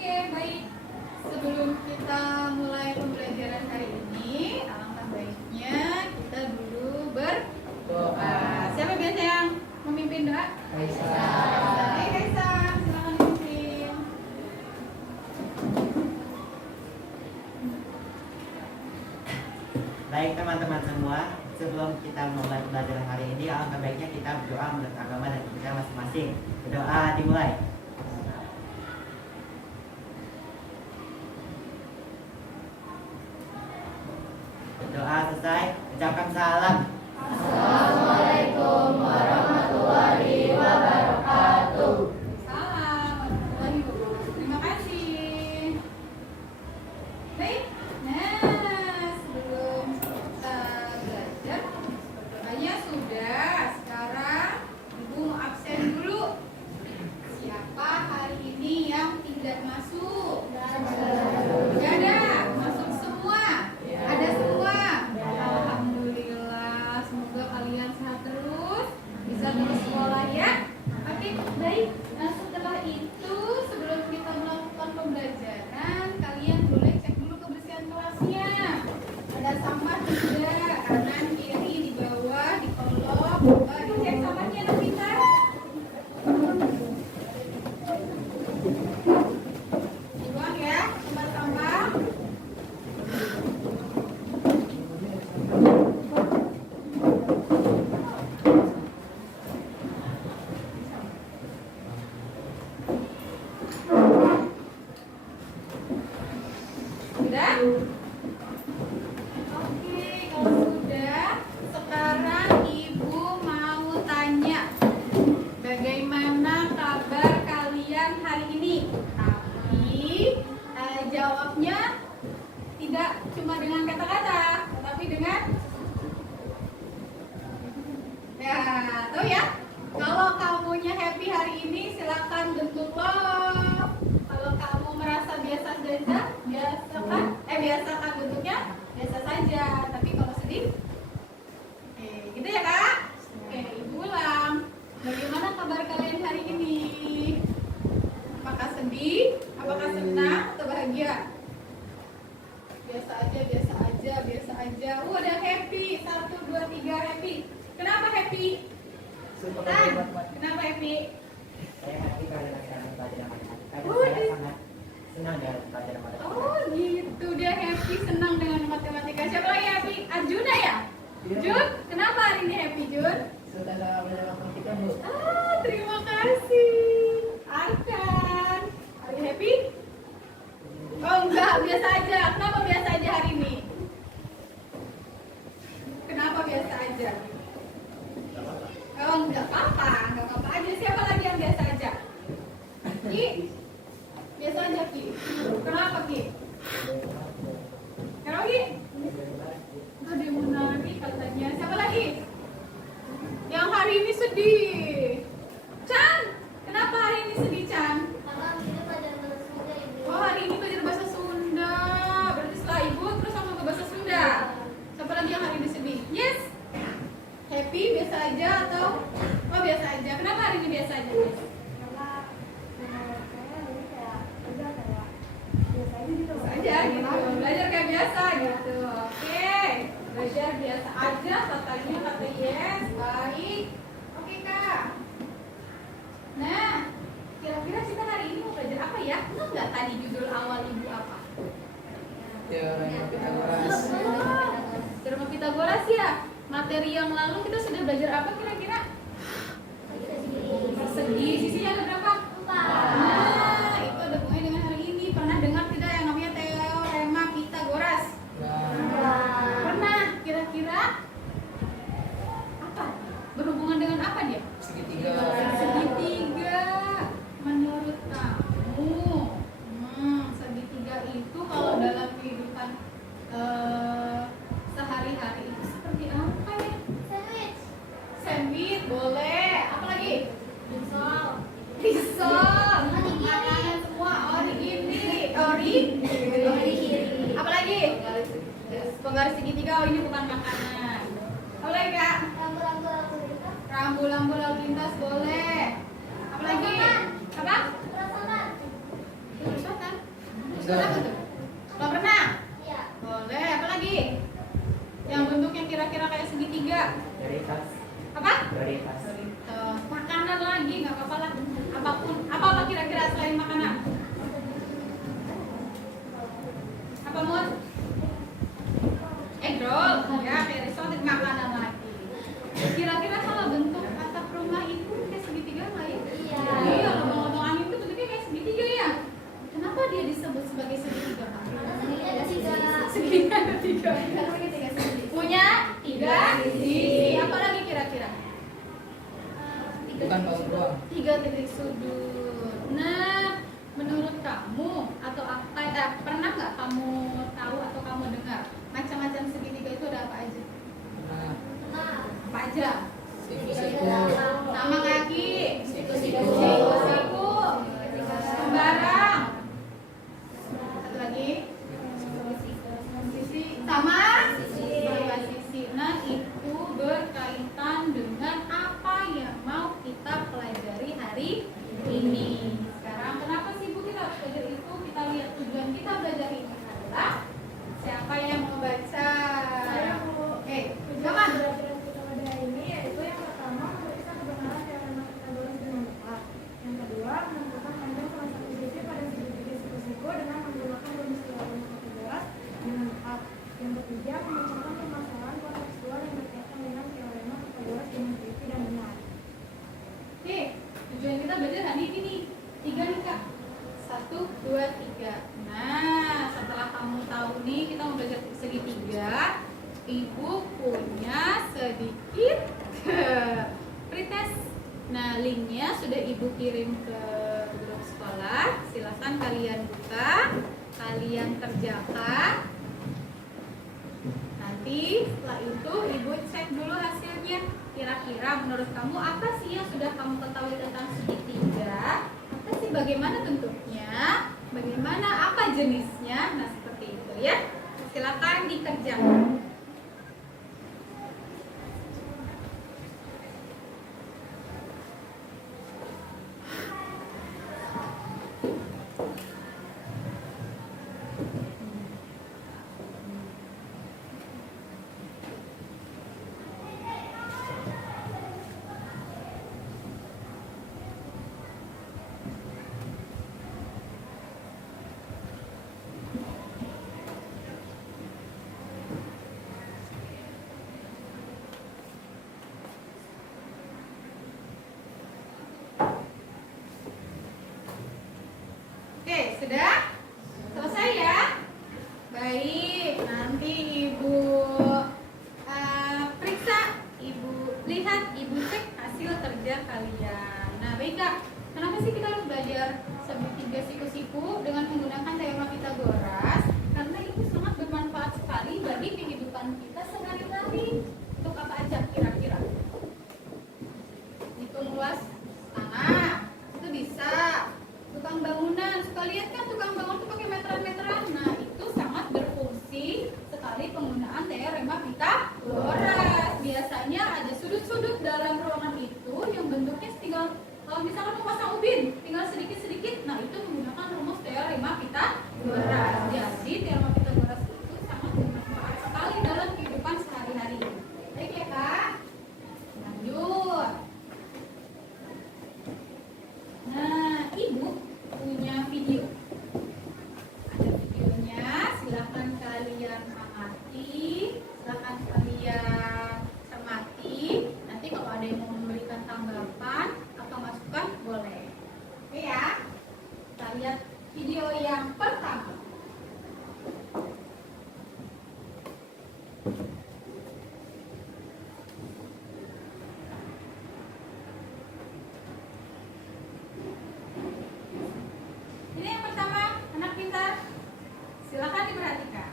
Oke, baik. Sebelum kita mulai pembelajaran hari ini, alangkah baiknya kita dulu berdoa. Siapa biasa yang memimpin doa? Kaisa. Kaisa, silakan memimpin. Baik teman-teman semua, sebelum kita mulai pembelajaran hari ini, alangkah baiknya kita berdoa menurut agama dan kita masing-masing. Berdoa dimulai. Doa selesai, ucapkan salam. Assalamualaikum warahmatullahi wabarakatuh. Salam warahmatullahi wabarakatuh. Terima kasih. Baik. Nah, sebelum kita belajar, berdoanya sudah. Sekarang Ibu mau absen dulu. Siapa hari ini yang tidak masuk? Gak ada. Masuk semua. Ada semua. Alhamdulillah. Semoga kalian sehat terus, bisa terus sekolah ya. Oke, baik. Nah, setelah itu sebelum kita melakukan pembelajaran, kalian boleh cek dulu kebersihan kelasnya. Ada sampah tidak? Kanan, kiri, di bawah, di kolong. Dicek sampahnya anak pintar. Dibuang ya, tempat sampah. Sudah? Oke, kalau sudah, sekarang Ibu mau tanya, bagaimana kabar kalian hari ini? Tapi jawabnya tidak cuma dengan kata-kata, tetapi dengan ya, tahu ya? Kalau kamunya happy hari ini, silakan bentuk love. Kalau kamu merasa biasa saja, biasakan bentuknya biasa saja. Tapi kalau sedih, oke, gitu ya kak? Oke, Ibu ulang. Bagaimana kabar kalian hari ini? Apakah sedih? Apakah senang atau bahagia? Biasa aja, biasa aja, biasa aja. Ada happy. 1, 2, 3 happy. Kenapa happy? Kenapa happy? Saya happy karena dengan pelajaran matematika. Oh, Saya sangat senang dengan pelajaran matematika. Oh gitu, dia happy, senang dengan matematika. Siapa lagi happy? Arjuna ya? Jun, kenapa hari ini happy Jun? Sudah sama belajar matematika, Bu. Terima kasih. Arkan, hari ini happy? Oh enggak, biasa aja. Kenapa biasa aja hari ini? Kenapa biasa aja? Oh enggak apa-apa aja. Siapa lagi yang biasa aja? Ki? Biasa aja Ki. Kenapa Ki? Kenapa Ki? Itu dia menari katanya. Siapa lagi? Yang hari ini sedih. Chan, kenapa hari ini sedih Chan? Oh hari ini belajar bahasa Sunda. Berarti setelah Ibu terus sama ke bahasa Sunda. Siapa lagi yang hari ini sedih? Yes. Happy biasa aja atau biasa aja? Kenapa hari ini biasa aja? Biasa aja gitu. Belajar kayak biasa gitu. Oke. Belajar biasa aja katanya, kata yes. Baik. Oke Kak. Nah, kira-kira kita hari ini mau belajar apa ya? Enggak tadi judul awal Ibu apa? Teorema Pitagoras. Teorema Pitagoras ya. Materi yang lalu kita sudah belajar apa kira-kira? Persegi. Sisinya ada berapa? 4. Nah, itu ada hubungannya dengan hari ini. Pernah dengar tidak yang namanya teorema Pitagoras? Pernah. Kira-kira apa? Berhubungan dengan apa dia? Segitiga. Segitiga. Risol. Makanan semua origini. Apa lagi? Penggaris segitiga. Oh, ini bukan makanan. Apa lagi Kak? Rambu-rambu lalu lintas boleh. Apa lagi? Apa? Perosotan. Perosotan apa tuh? Kolam renang? Boleh. Apa lagi? Yang bentuknya kira-kira kayak segitiga. Prioritas. Apa? Prioritas. Makanan lagi, nggak apa-apa lah. Apapun. Apa kira-kira selain makanan? Apa Mut? Egg roll. Ya, kayak risotto makanan lagi. Kira-kira kalau bentuk atap rumah itu kayak segitiga nggak ya? Iya, lubang-lubang angin itu bentuknya kayak segitiga ya. Kenapa dia disebut sebagai segitiga? Kak? Segitiga ada tiga. Punya tiga sisi. Apa lagi kira-kira? Bukan bau doang. 3 titik sudut. Nah, menurut kamu atau pernah nggak kamu tahu atau kamu dengar macam-macam segitiga itu ada apa aja? Nah, Apa aja? siku-siku. Nama kaki, siku-siku, sembarang. Satu lagi, sisi sama dua sisi. Nah, itu berkaitan dengan apa yang mau kita pelajari hari ini. Sekarang, kenapa sih Bu kita harus belajar itu? Kita lihat tujuan kita belajar ini adalah siapa yang mau baca? Saya, Bu. Oke, Tujuan silakan. pembelajaran kita pada hari ini yaitu yang pertama memeriksa kebenaran teorema Pythagoras dengan tepat. Yang kedua, menentukan panjang salah satu sisi pada segitiga siku-siku dengan menggunakan rumus teorema Pythagoras dengan tepat. Yang ketiga, memecahkan permasalahan kontekstual yang berkaitan dengan teorema Pythagoras dengan teliti dan benar. Oke, tujuan kita belajar hari ini nih. 3 nih Kak. 1, 2, 3. Nah, setelah kamu tahu nih kita mau belajar segitiga, Ibu punya sedikit pretest. Nah, linknya sudah Ibu kirim ke grup sekolah. Silakan kalian buka, kalian kerjakan. Nanti setelah itu Ibu cek dulu hasilnya. Kira-kira menurut kamu apa sih yang sudah kamu ketahui tentang segitiga? Apa sih, bagaimana bentuknya? Bagaimana apa jenisnya? Nah, seperti itu ya. Silakan dikerjakan. Oke, sudah? Selesai ya? Baik, nanti Ibu periksa, Ibu lihat, Ibu cek hasil kerja kalian. Nah, baik Kak, kenapa sih kita harus belajar segitiga siku-siku dengan menggunakan teorema Pythagoras? Karena itu sangat bermanfaat sekali bagi kehidupan kita sehari-hari. Untuk apa aja kira-kira? Hitung luas tanah, itu bisa. Tukang bangunan, suka lihat kan tukang bangun itu pakai meteran-meteran. Nah, itu sangat berfungsi sekali penggunaan teorema Pythagoras. Biasanya ada sudut-sudut dalam ruangan itu yang bentuknya tinggal, kalau misalkan mau pasang ubin, tinggal sedikit-sedikit. Nah, itu menggunakan rumus teorema Pythagoras. Jadi, teorema Pythagoras itu sangat bermanfaat sekali dalam kehidupan sehari-hari. Baik ya, Kak? Lanjut. Nah, Ibu punya video. Ada videonya, silahkan kalian amati, silahkan kalian cermati. Nanti kalau ada yang mau memberikan tanggapan atau masukan, boleh. Oke ya, kita lihat video yang pertama. Ini yang pertama, anak pintar. Silakan diperhatikan.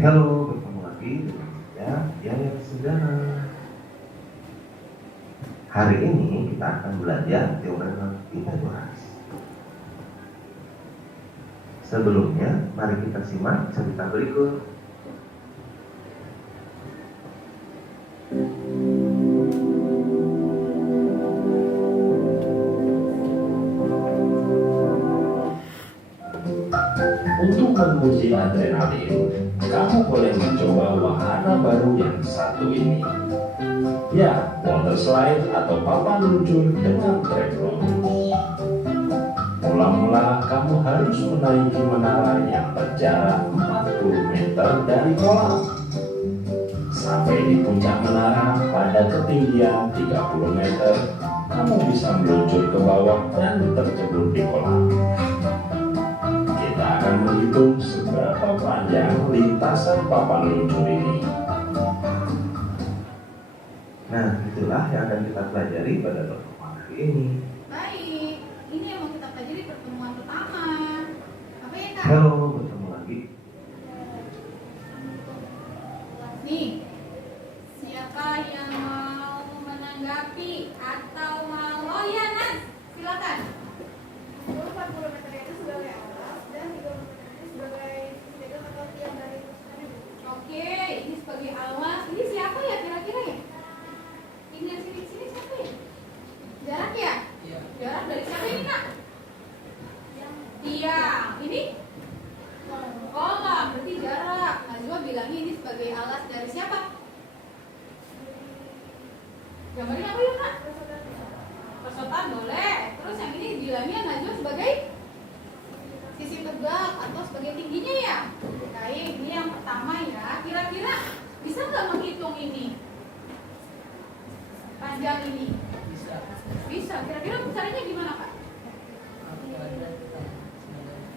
Halo, bertemu lagi dengan saya Yaya Hari ini kita akan belajar teorema Pythagoras. Sebelumnya, mari kita simak cerita berikut. Untuk menguji adrenalin, kamu boleh mencoba wahana baru yang satu ini. Ya, water slide atau papan luncur dengan trekroll. Mula-mula kamu harus menaiki menara yang berjarak 40 meter dari kolam. Sampai di puncak menara pada ketinggian 30 meter, kamu bisa meluncur ke bawah dan tercebur di kolam. Kita akan menghitung seberapa panjang lintasan papan luncur ini. Nah, itulah yang akan kita pelajari pada pertemuan hari ini. Baik, ini yang mau kita pelajari pertemuan pertama. Apa ya Kak? Halo, bertemu lagi. Nih, siapa yang mau menanggapi atau mau? Oh iya Nas, silakan. 40 meter itu sebagai alas dan 30 meter itu sebagai pegang atau tiang dari pusatnya. Oke, ini sebagai awas. Ini siapa ya kira-kira ya? Ini yang sini siapa ya? Jarak ya? Iya. Jarak dari siapa ini Kak? Tiang. Ini? Kolam, berarti jarak. Najwa bilangnya ini sebagai alas dari siapa? Gambarnya apa ya Kak? Pesotan boleh. Terus yang ini bilangnya Najwa sebagai sisi tegak atau sebagai tingginya ya. Baik, ini yang pertama ya. Kira-kira bisa nggak menghitung ini? Panjang ini? Bisa. Bisa. Kira-kira caranya gimana Kak?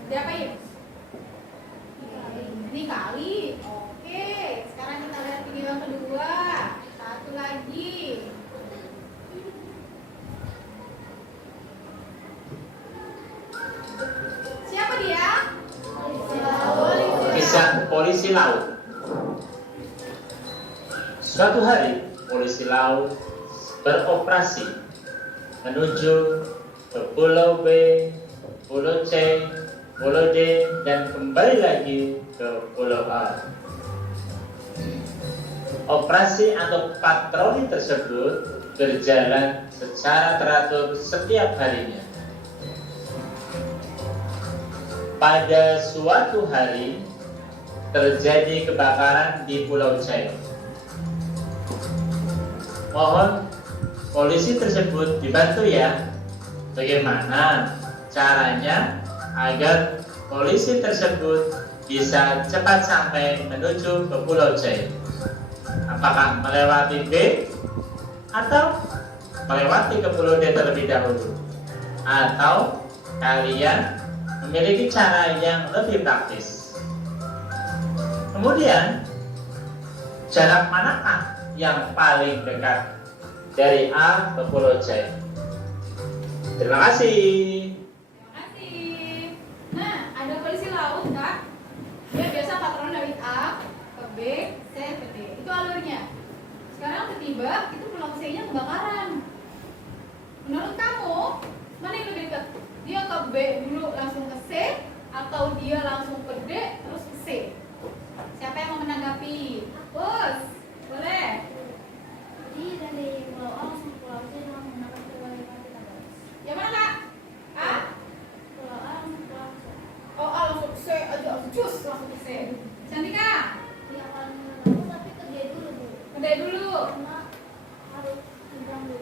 Diapain? Ini kali. Oke. Sekarang kita lihat video yang kedua. Satu lagi. Siapa dia? Kisah polisi laut. Suatu hari, polisi laut beroperasi menuju ke Pulau B, Pulau C, Pulau D, dan kembali lagi ke Pulau A. Operasi atau patroli tersebut berjalan secara teratur setiap harinya. Pada suatu hari terjadi kebakaran di Pulau C. Mohon polisi tersebut dibantu ya. Bagaimana caranya agar polisi tersebut bisa cepat sampai menuju ke Pulau C? Apakah melewati B atau melewati ke Pulau D terlebih dahulu? Atau kalian memiliki cara yang lebih praktis? Kemudian, jarak manakah yang paling dekat dari A ke Pulau C? Terima kasih. Terima kasih. Nah, ada polisi laut Kak. Dia biasa patroli dari A ke B, C ke D. Itu alurnya. Sekarang tiba-tiba itu Pulau C-nya kebakaran. Menurut kamu, mana yang lebih dekat? Dia ke B dulu langsung ke C, atau dia langsung ke D terus ke C? Siapa yang mau menanggapi? Bos, boleh. Jadi dari pulau A langsung ke pulau C dengan menggunakan teori Pythagoras. Yang mana Kak? A? Pulau A langsung ke pulau C. Oh, A langsung ke C aja, langsung cus langsung ke C. Cantika, Dia akan menunggu tapi ke D dulu Bu. ke D dulu. Karena harus menjelang dulu.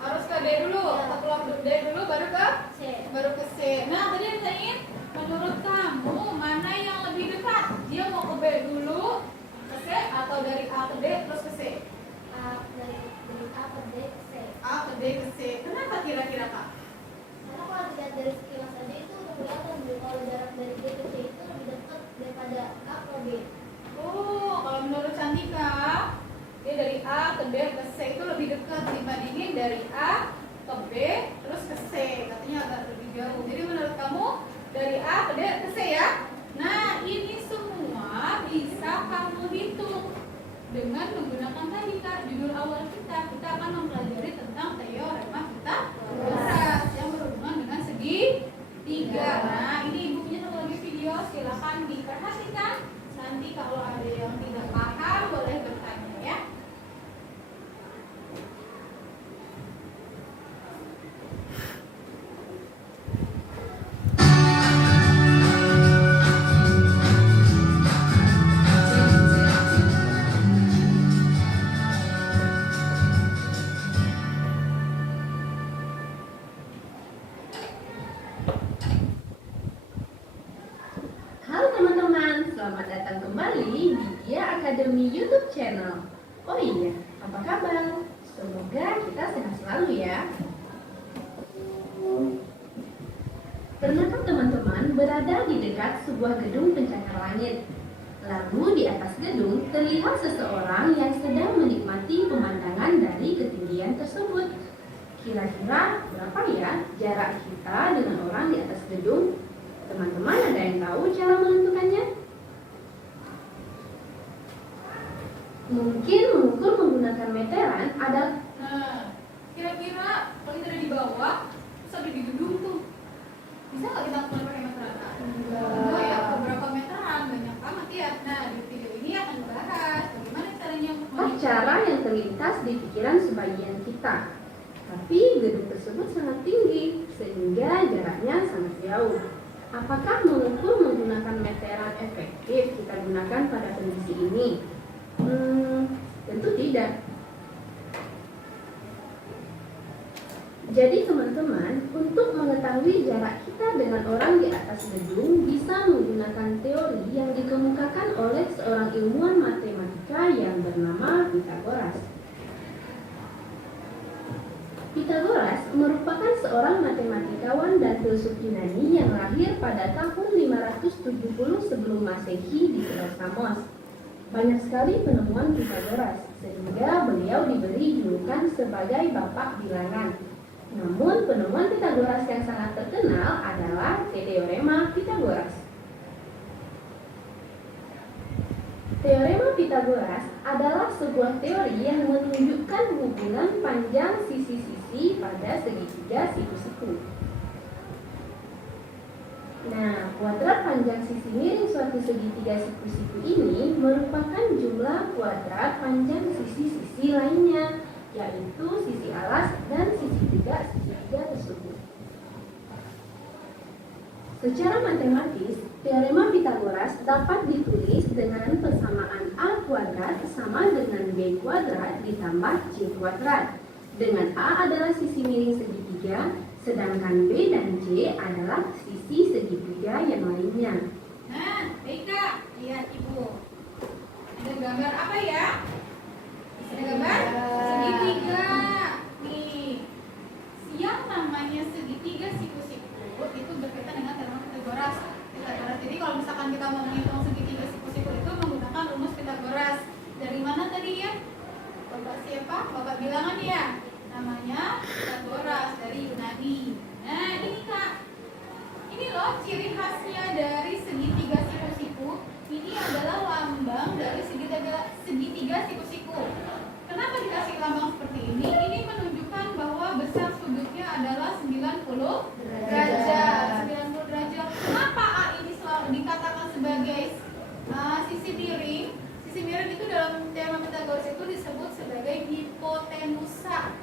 Harus ke D dulu, atau pulau D dulu baru ke C. baru ke C. Nah, tadi yang tanyain, menurut kamu mana yang lebih dekat? Dia mau ke B dulu, ke C, atau dari A ke D terus ke C? Dari A ke D ke C. A ke D ke C. Kenapa kira-kira Kak? Karena kalau dilihat dari sekilas saja itu udah kelihatan Bu, kalau jarak dari D ke C itu lebih dekat daripada A ke B. Oh, kalau menurut Cantika, dia dari A ke D ke C itu lebih dekat dibandingin dari A ke B terus ke C. Katanya agak lebih jauh. Jadi menurut kamu dari A ke D ke C ya? Nah, ini semua bisa kamu hitung dengan menggunakan tadi Kak, judul awal kita akan mempelajari tentang teorema Pythagoras yang berhubungan dengan segitiga. Nah, ini ibu punya satu lagi video, silakan diperhatikan. Nanti kalau ada yang tidak paham boleh bertanya ya. Halo teman-teman, selamat datang kembali di Dia Academy YouTube channel. Oh iya, apa kabar? Semoga kita sehat selalu ya. Pernahkah teman-teman berada di dekat sebuah gedung pencakar langit? Lalu di atas gedung terlihat seseorang yang sedang menikmati pemandangan dari ketinggian tersebut. Kira-kira berapa ya jarak kita dengan orang di atas gedung? Teman-teman ada yang tahu cara menentukannya? Mungkin mengukur menggunakan meteran adalah... Nah, kira-kira kalau kita ada di bawah, terus ada di gedung tuh, bisa nggak kita ukur pakai meteran? Oh ya, beberapa meteran, banyak banget ya. Nah, di video ini akan membahas bagaimana caranya cara yang terlintas di pikiran sebagian kita. Tapi gedung tersebut sangat tinggi, sehingga jaraknya sangat jauh. Apakah mengukur menggunakan meteran efektif kita gunakan pada kondisi ini? Tentu tidak. Jadi teman-teman, untuk mengetahui jarak kita dengan orang di atas gedung bisa menggunakan teori yang dikemukakan oleh seorang ilmuwan matematika yang bernama Pythagoras. Pythagoras merupakan seorang matematikawan dan filsuf Yunani yang lahir pada tahun 570 sebelum Masehi di Pulau Samos. Banyak sekali penemuan Pythagoras, sehingga beliau diberi julukan sebagai Bapak Bilangan. Namun penemuan Pythagoras yang sangat terkenal adalah teorema Pythagoras. Teorema Pythagoras adalah sebuah teori yang menunjukkan hubungan panjang sisi-sisi pada segitiga siku-siku. Nah, kuadrat panjang sisi miring suatu segitiga siku-siku ini merupakan jumlah kuadrat panjang sisi-sisi lainnya, yaitu sisi alas dan sisi tegak segitiga tersebut. Secara matematis, teorema Pythagoras dapat ditulis dengan persamaan A kuadrat sama dengan B kuadrat ditambah C kuadrat. Dengan A adalah sisi miring segitiga, sedangkan B dan C adalah sisi segitiga yang lainnya. Nah, baik Kak, lihat Ibu. Ada gambar apa ya? Ada gambar segitiga. Nih, yang namanya segitiga siku-siku itu berkaitan dengan teorema Pythagoras. Jadi kalau misalkan kita mau menghitung segitiga siku-siku itu menggunakan rumus Pythagoras. Dari mana tadi ya? Bapak siapa? Bapak bilangan ya? Namanya Pythagoras dari Yunani. Nah, ini Kak. Ini loh ciri khasnya dari segitiga siku-siku. Ini adalah lambang dari segitiga siku-siku. Kenapa dikasih lambang seperti ini? Ini menunjukkan bahwa besar sudutnya adalah 90 derajat. 90 derajat. Kenapa A ini selalu dikatakan sebagai sisi miring? Sisi miring itu dalam teorema Pythagoras itu disebut sebagai hipotenusa.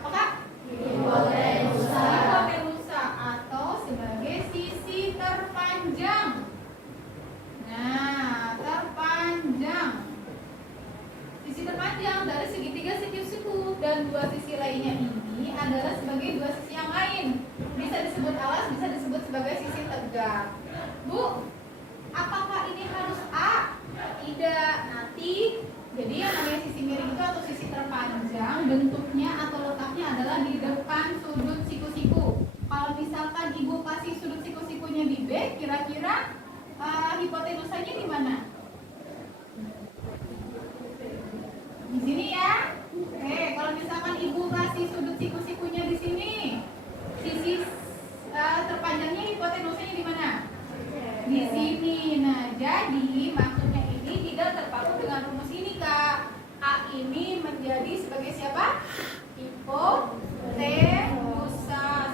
Apakah? Hipotenusa. Hipotenusa atau sebagai sisi terpanjang. Nah, terpanjang. Sisi terpanjang dari segitiga siku-siku dan dua sisi lainnya ini adalah sebagai dua sisi yang lain. Bisa disebut alas, bisa disebut sebagai sisi tegak. Bu, apakah ini harus A? Tidak. Nanti jadi yang namanya sisi miring itu atau sisi terpanjang bentuknya atau letaknya adalah di depan sudut siku-siku. Kalau misalkan Ibu kasih sudut siku-sikunya di B, kira-kira hipotenusanya di mana? Di sini ya. Oke, kalau misalkan Ibu kasih sudut siku-sikunya di sini, sisi terpanjangnya hipotenusanya di mana? Di sini. Nah, jadi maksudnya ini tidak terpaku dengan rumus ini, Kak. ini menjadi sebagai siapa? Hipotenusa.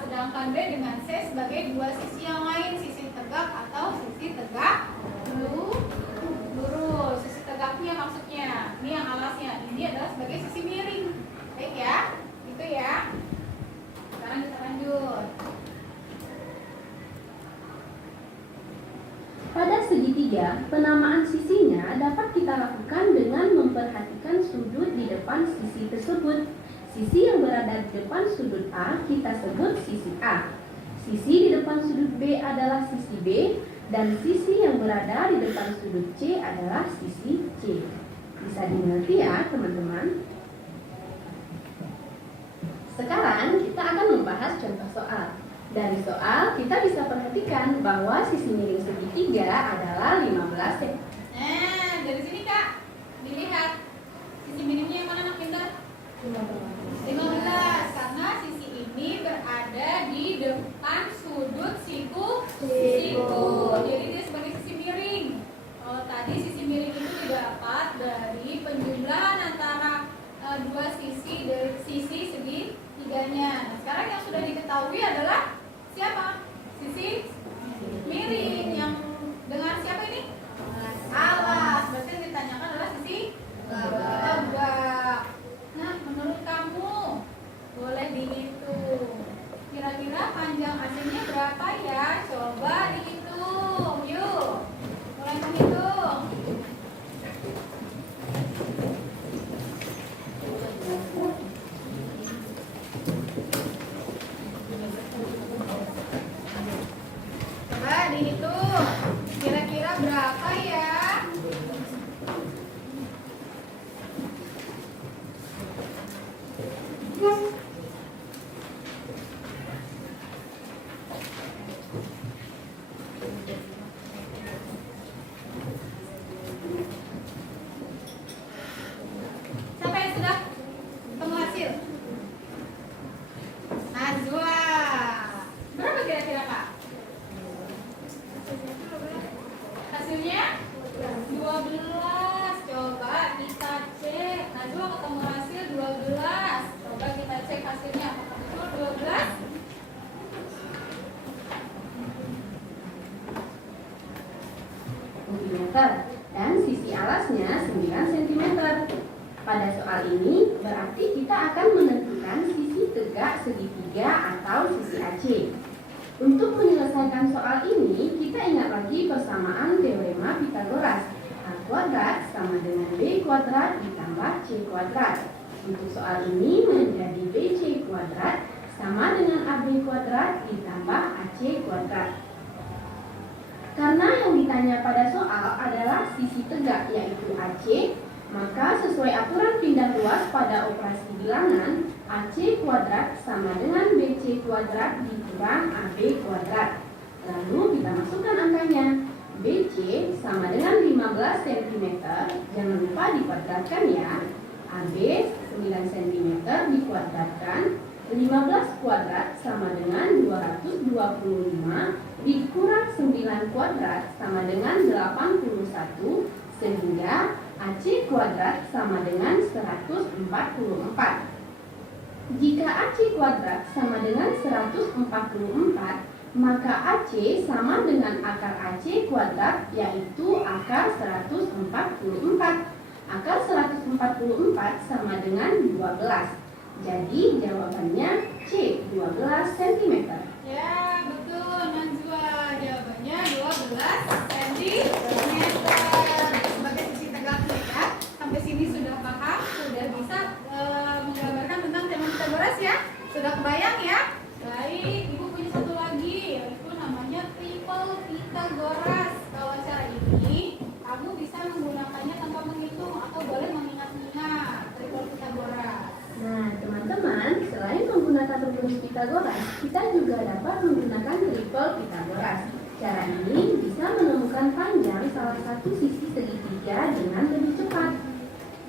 Sedangkan B dengan C sebagai dua sisi yang lain, sisi tegak atau sisi tegak lurus. Sisi tegaknya maksudnya, ini yang alasnya, ini adalah sebagai sisi miring. Baik ya, itu ya. Sekarang kita lanjut. Pada segitiga, penamaan sisinya dapat kita lakukan dengan memperhatikan sudut di depan sisi tersebut. Sisi yang berada di depan sudut A kita sebut sisi A. Sisi di depan sudut B adalah sisi B, dan sisi yang berada di depan sudut C adalah sisi C. Bisa dimengerti ya, teman-teman? Sekarang kita akan membahas contoh soal. Dari soal kita bisa perhatikan bahwa sisi miring segitiga adalah 15 cm. Nah, dari sini Kak, dilihat sisi miringnya yang mana anak pintar? 15, karena sisi ini berada di depan sudut siku. Jadi dia sebagai sisi miring. Kalau tadi sisi miring itu didapat dari penjumlahan antara dua sisi dari sisi segitiganya. Nah, sekarang yang sudah diketahui adalah siapa? Sisi miring yang dengan siapa ini? Alas. Berarti yang ditanyakan adalah sisi tegak. Nah, menurut kamu boleh dihitung. Kira-kira panjang AC-nya berapa ya? Coba dihitung. Yuk, mulai menghitung. Coba dihitung. Kira-kira berapa ya? Siapa yang sudah ketemu hasil? Najwa. Berapa kira-kira Kak? Hasilnya 12. Coba kita cek. Najwa ketemu hasil 12. Coba kita cek hasilnya apakah betul 12? Dan sisi alasnya 9 cm. Pada soal ini berarti kita akan menentukan sisi tegak segitiga atau sisi AC. Untuk menyelesaikan soal ini, kita ingat lagi persamaan teorema Pythagoras. A kuadrat sama dengan B kuadrat ditambah C kuadrat. Untuk soal ini menjadi BC kuadrat sama dengan AB kuadrat ditambah AC kuadrat. Karena yang ditanya pada soal adalah sisi tegak yaitu AC, maka sesuai aturan pindah luas pada operasi bilangan, AC kuadrat sama dengan BC kuadrat dikurang AB kuadrat. Lalu kita masukkan angkanya. BC sama dengan 15 cm, jangan lupa dikuadratkan ya. AB 9 cm dikuadratkan, 15 kuadrat sama dengan 225 dikurang 9 kuadrat sama dengan 81, sehingga AC kuadrat sama dengan 144. Jika AC kuadrat sama dengan 144, maka AC sama dengan akar AC kuadrat, yaitu akar 144. Akar 144 sama dengan 12. Jadi jawabannya C, 12 cm. Ya, betul Najwa. Jawabannya 12 cm. Sebagai sisi tegaknya ya. Sampai sini sudah paham, sudah bisa menggambarkan tentang teorema Pythagoras ya. Sudah kebayang ya? Baik, Ibu punya satu lagi, yaitu namanya triple Pythagoras. Kalau cara ini kamu bisa menggunakannya tanpa menghitung atau boleh mengingat-ingat triple Pythagoras. Nah, teman-teman, selain menggunakan rumus Pythagoras, kita juga dapat menggunakan triple Pythagoras. Cara ini bisa menemukan panjang salah satu sisi segitiga dengan lebih cepat.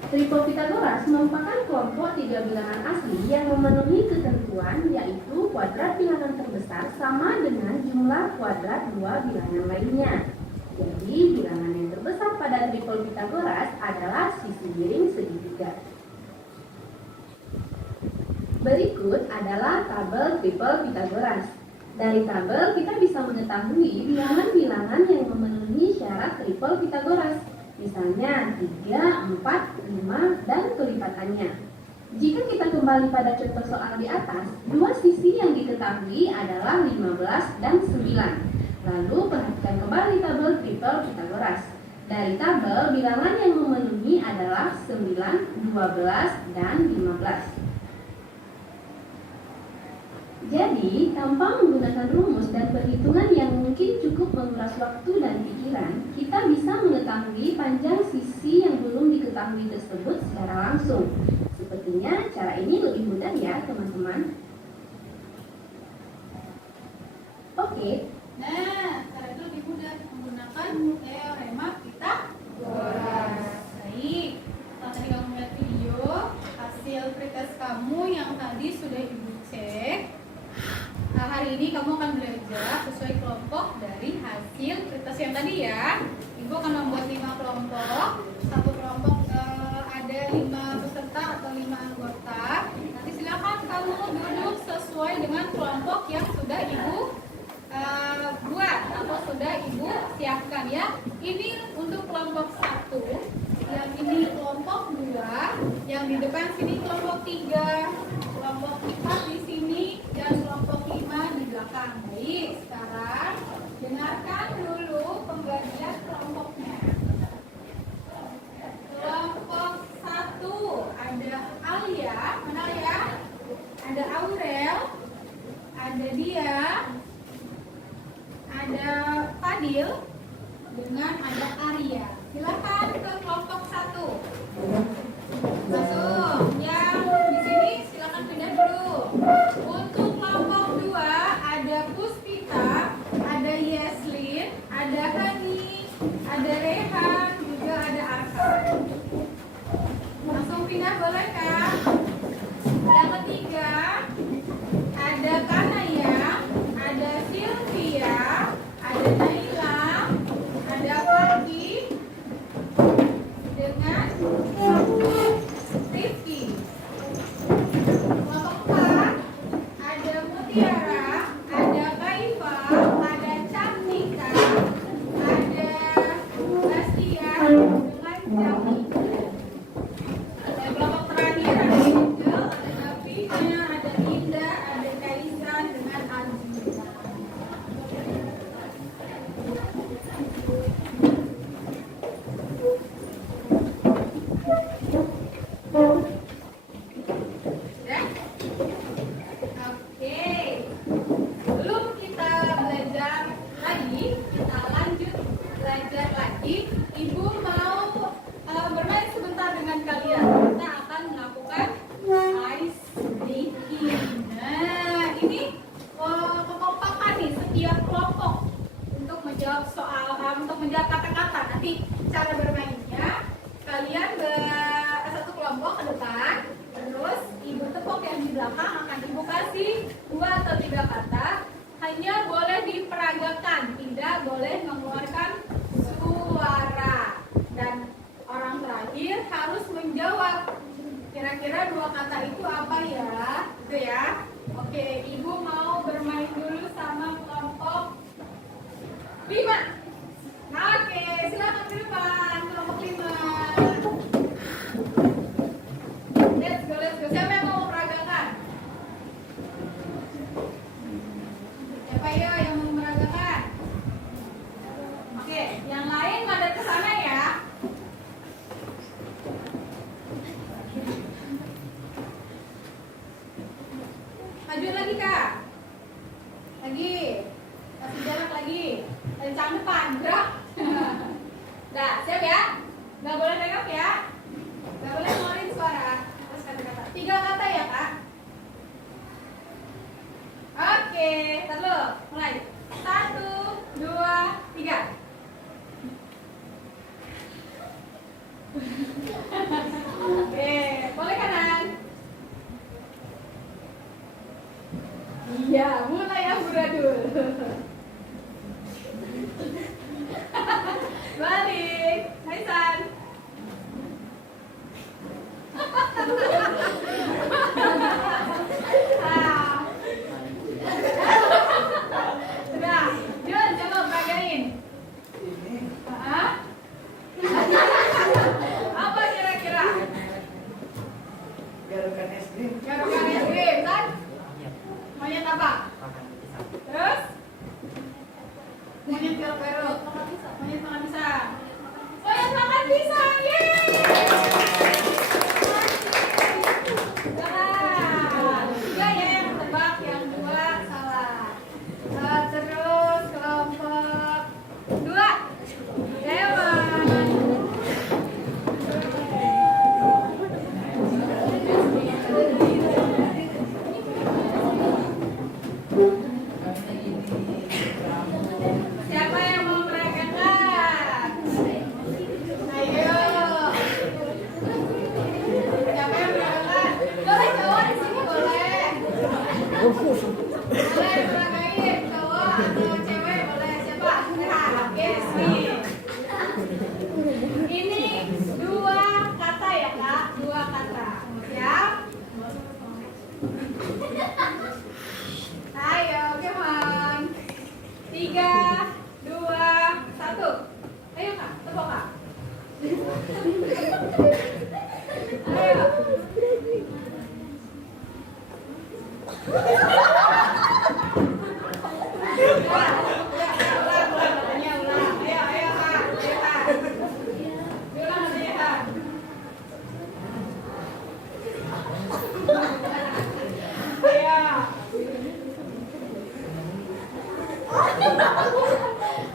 Triple Pythagoras merupakan kelompok tiga bilangan asli yang memenuhi ketentuan, yaitu kuadrat bilangan terbesar sama dengan jumlah kuadrat dua bilangan lainnya. Jadi, bilangan yang terbesar pada triple Pythagoras adalah sisi miring segitiga. Berikut adalah tabel triple Pythagoras. Dari tabel kita bisa mengetahui bilangan-bilangan yang memenuhi syarat triple Pythagoras. Misalnya 3, 4, 5, dan kelipatannya. Jika kita kembali pada contoh soal di atas, dua sisi yang diketahui adalah 15 dan 9. Lalu perhatikan kembali tabel triple Pythagoras. Dari tabel, bilangan yang memenuhi adalah 9, 12, dan 15. Jadi, tanpa menggunakan rumus dan perhitungan yang mungkin cukup menguras waktu dan pikiran, kita bisa mengetahui panjang sisi yang belum diketahui tersebut secara langsung. Sepertinya cara ini lebih mudah ya, teman-teman. Oke. Nah, cara itu lebih mudah menggunakan teorema Pythagoras. Baik, kalau tadi kamu lihat video, hasil pretest kamu yang tadi sudah ibu cek. Hari ini kamu akan belajar sesuai kelompok dari hasil pretest yang tadi ya. Ibu akan membuat 5 kelompok. Satu kelompok ada 5 peserta atau 5 anggota. Nanti silakan kamu duduk sesuai dengan kelompok yang sudah ibu buat atau sudah ibu siapkan ya. Ini untuk kelompok 1, yang ini kelompok 2, yang di depan sini kelompok 3, kelompok 4 di sini, dan kelompok 5 di belakang. Baik, sekarang dengarkan dulu pembagian kelompoknya. Kelompok 1 ada Alia, mana ya? Ada Aurel, ada Dia, ada Fadil, dengan ada Arya. Silakan ke kelompok 1. Masuk. Yang di sini silakan pindah dulu. Untuk kelompok 2 ada Puspita, ada Yeslin, ada Hani, ada Rehan, juga ada Arka. Langsung pindah boleh kan? Yang ketiga ada Kanaya, ada Sylvia, ada Naila, ada Faki, dengan Rifki. Kelompok 4 ada Mutiara, ada Kaifa, ada Cantika, ada Bastian, dengan Jami. Kelompok terakhir ada Angel, ada Nafina, ada Indah, ada Kaisan, dengan Aziz. Sudah? Oke. Sebelum kita belajar lagi, kita lanjut belajar lagi. Ibu mau bermain sebentar dengan kalian. Kita akan melakukan ice breaking. Nah, ini kekompakan nih setiap kelompok untuk menjawab soal, untuk menjawab kata-kata. Nanti cara bermainnya, kalian satu kelompok ke depan, terus ibu tepuk yang di belakang akan ibu kasih 2 atau 3 kata. Hanya boleh diperagakan, tidak boleh mengeluarkan suara. Dan orang terakhir harus menjawab. Kira-kira 2 kata itu apa ya? Itu ya. Oke, ibu mau bermain dulu sama kelompok 5. Oke, silakan ke depan kelompok 5. Let's go, let's go. Siapa yang mau meragakan? Siapa ya yang mau meragakan? Oke, yang lain pada ke sana ya. Maju lagi kak. Lagi. Kasih jarak lagi. Kencang depan, gerak. Nah, siap ya? Gak boleh tegak ya? Gak boleh ngeluarin suara. Terus kata-kata. 3 kata ya kak? Oke, dulu. Mulai. 1, 2, 3. Oke, boleh kanan? Iya, mulai amburadul. Balik. Hai San. Garuk-garuk es krim kan? Monyet apa? Terus? Monyet garuk-garuk. Monyet makan pisang. Monyet makan pisang, yeay! Salah. 3 ya yang tebak, yang 2 salah. Terus kelompok 2 hewan. Siapa yang mau merayakan? Ayo. Siapa yang merayakan? Boleh cowok di sini boleh. Boleh meragain cowok atau cewek boleh siapa? Nah, oke sih. Ini 2 kata ya kak, 2 kata. Siap? Ayo, come on. 3, 2, 1. Ayo kak, tepuk kak. Ayo.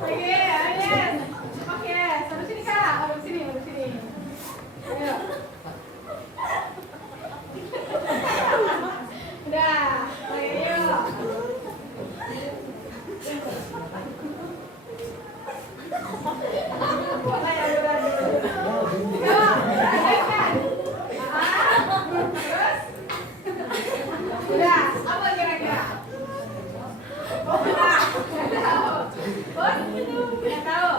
Oke, yes. Oke, sampai sini kak. Sampai sini, sampai sini. Ayo. Udah, oke yuk. Ayo, terus? Udah, apa kira-kira? Oh, udah. Nggak tahu. Bos? Nggak tahu.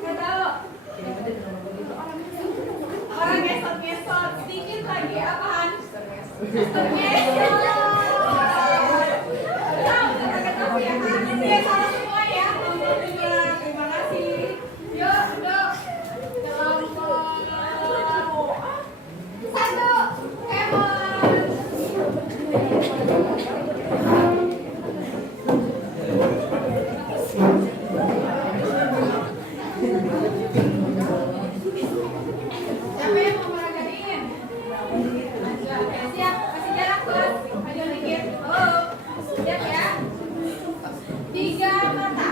Nggak tahu. Orang ngesot-ngesot. Sedikit lagi apaan? Ngesot. Tahu, nggak tahu ya kan? Ya, salah semua ya. Alhamdulillah. Terima kasih. Yuk, yuk. Kelompok 1. Hewan. Siapa yang mau meragain? Oke, siap. Kasih jarak, Bos. Maju dikit. Oh, siap ya. 3 mata.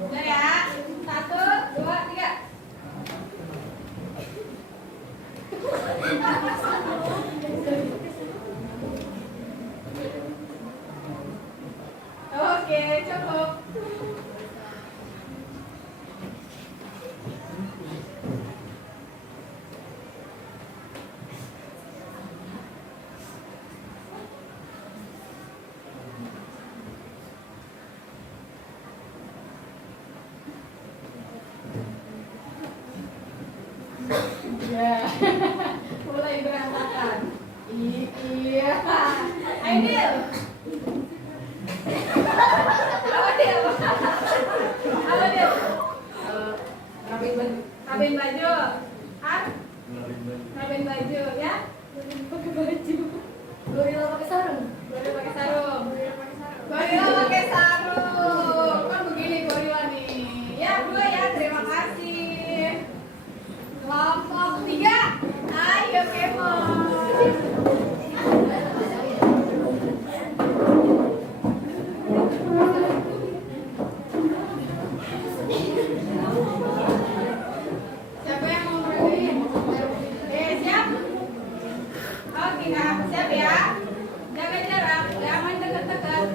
Udah ya. 1, 2, 3. Oke, cukup. Ya, mulai berantakan. Iya. Aidil. Apa dia? Apa dia? Rabin baju. Ah? Rabin baju ya? Pakai baju. Gorila pakai sarung. Gorila pakai sarung. Gorila pakai sarung. Kan begini gorila nih. Ya, 2 ya. Terima kasih. Kelompok 3. Ayo kemon. Siapa yang mau berdiri? Siap? Oke, Kak. Siap ya? Jaga jarak, jangan dekat-dekat.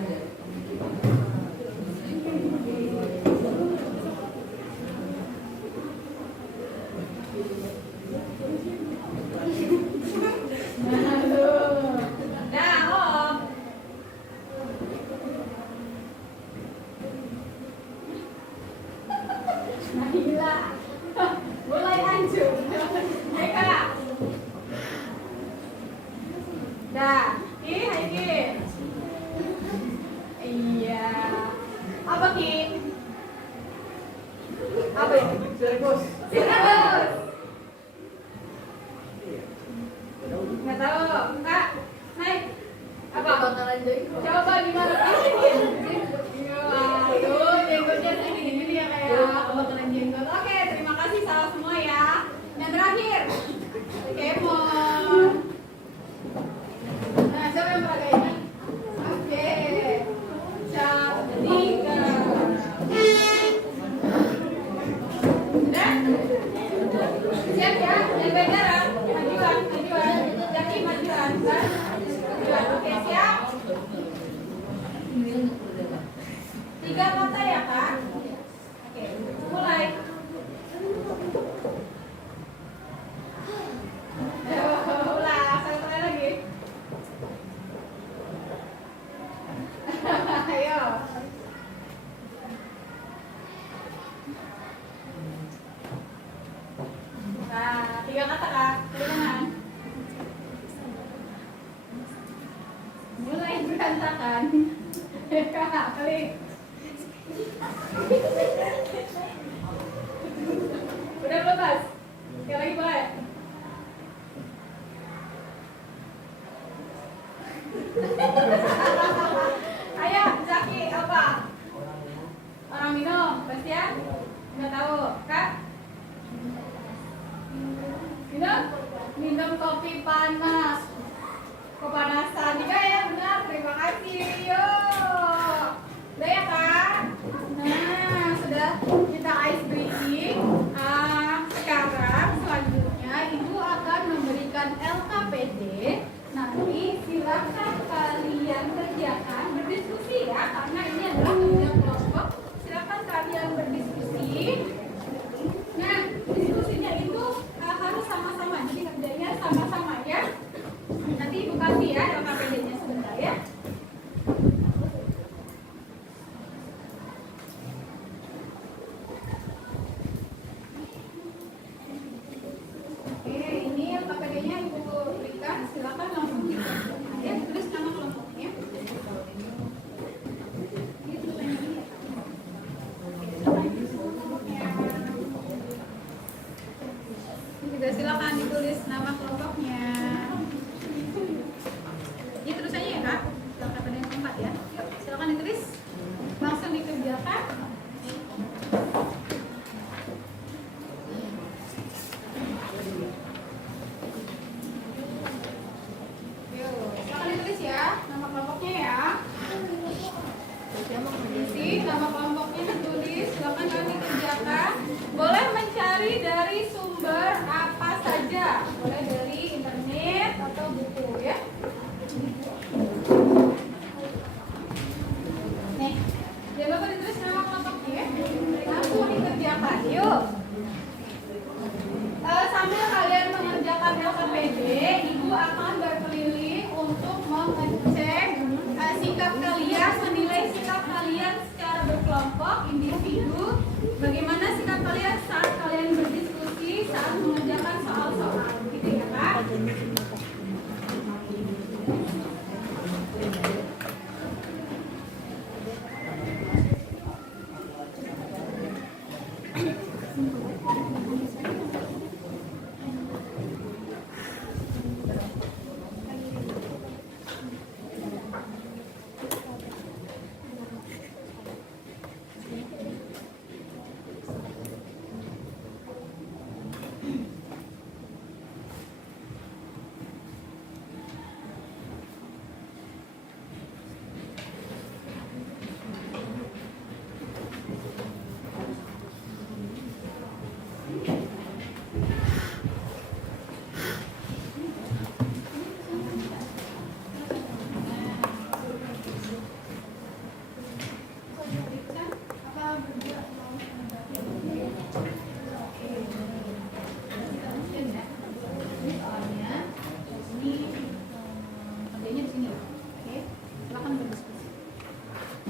Iya katakan, dengan mulai berantakan. Klik. Udah lepas. Sekali lagi boleh. Ayo, Zaki apa? Orang minum, pasti ya? Nggak tahu, Kak? Minum kopi panas. Kepanasan juga ya, benar. Terima kasih. Yuk. Udah ya, Kak? Nah, sudah kita ice breaking. Sekarang selanjutnya Ibu akan memberikan LKPD. Nanti silakan kalian kerjakan, berdiskusi ya, karena ini adalah kerja kelompok. Silakan kalian berdiskusi. Nah, diskusinya itu harus sama-sama, jadi kerjanya sama-sama ya. Nanti Ibu kasih ya LKPD-nya sebentar ya. Oke, ini LKPD-nya Ibu berikan, silakan langsung dikerjakan ya, tulis nama kelompoknya. Juga silakan ditulis nama kelompoknya. Ya terus aja ya Kak, LKPD yang keempat ya. Yuk, silakan ditulis, langsung dikerjakan. Yuk, silakan ditulis ya, nama kelompoknya ya. Nama kelompoknya ditulis, silakan kalian dikerjakan. Boleh mencari dari sumber apa saja, boleh dari internet atau buku ya. Nih, jangan lupa ditulis nama kelompoknya, langsung dikerjakan. Yuk. Sambil kalian mengerjakan LKPD, Ibu akan berkeliling untuk mengecek sikap kalian, menilai sikap kalian secara berkelompok, individu. Bagaimana sikap kalian saat kalian berdiskusi, saat mengerjakan soal-soal, gitu ya Kak?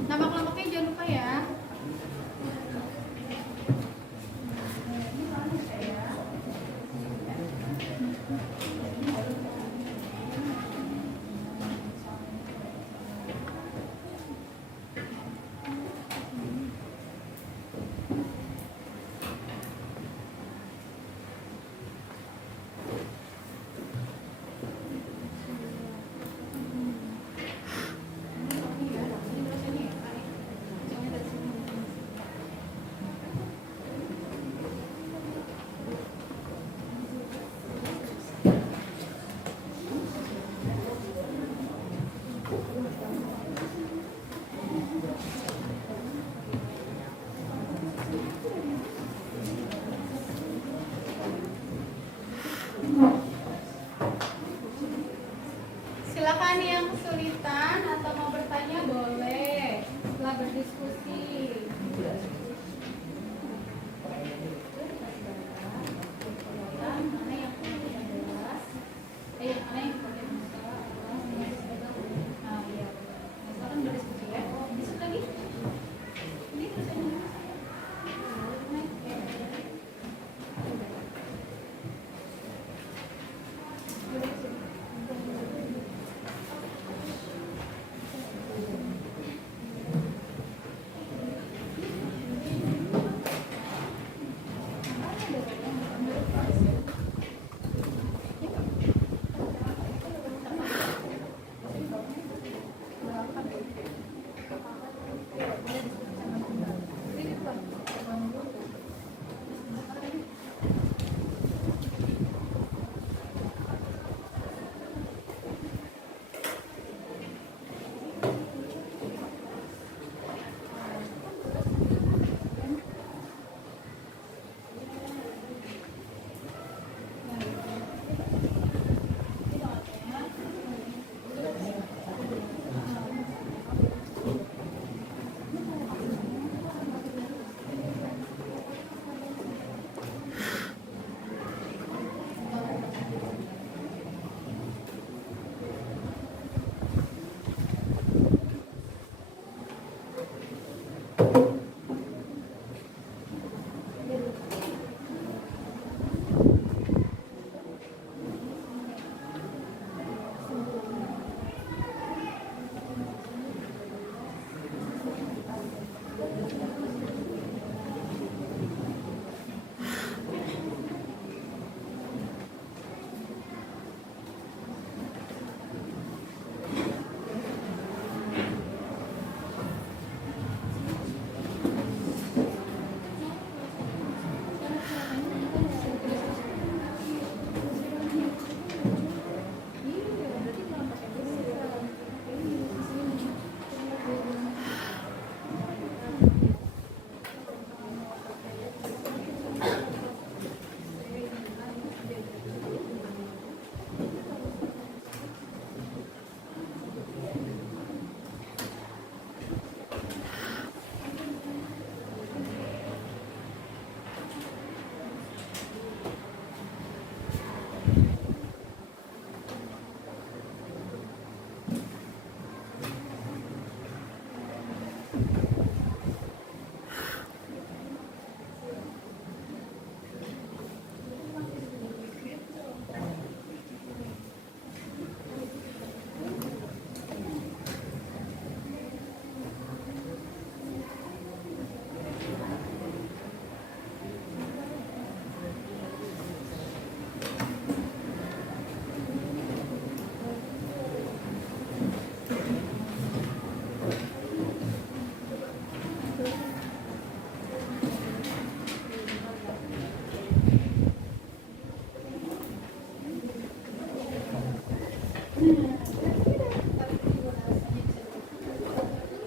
Nama kelompoknya jangan lupa ya. Silakan yang kesulitan atau mau bertanya boleh setelah berdiskusi. Mana yang jelas? Mana yang nah, iya. Silakan berdiskusi ya. Diskusi lagi. Ini terus aja.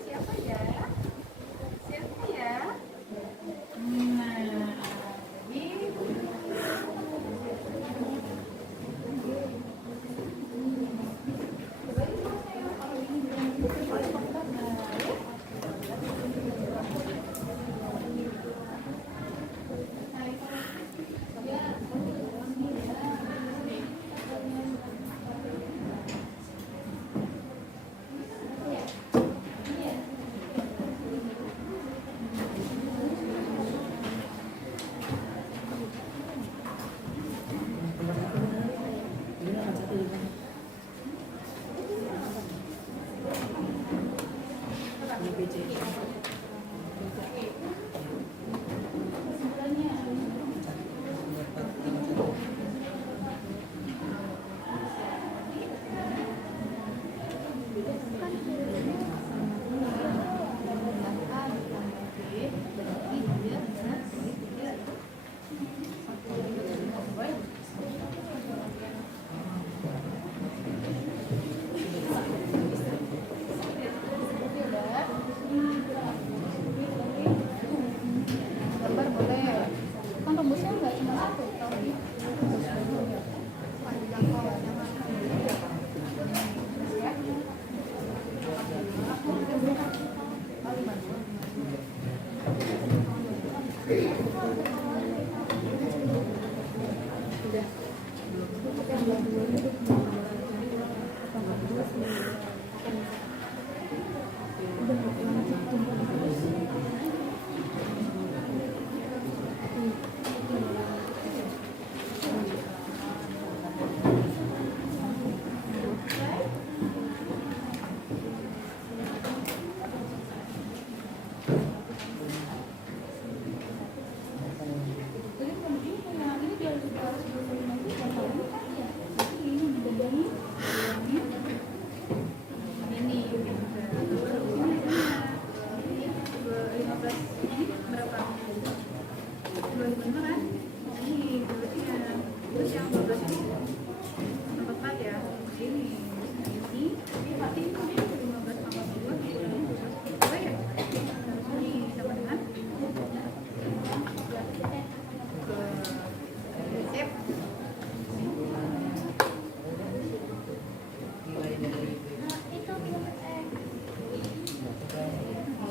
Siapa ya? Siapa ya? Nah, ini. Gambar boleh. Kan rumusnya nggak cuma satu, tapi panjang kalau jangan. Ya.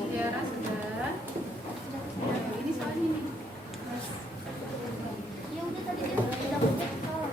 Tiara sudah. Ini soalnya nih. Ya udah tadi dia udah salah.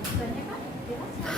Sisanya kan biasa.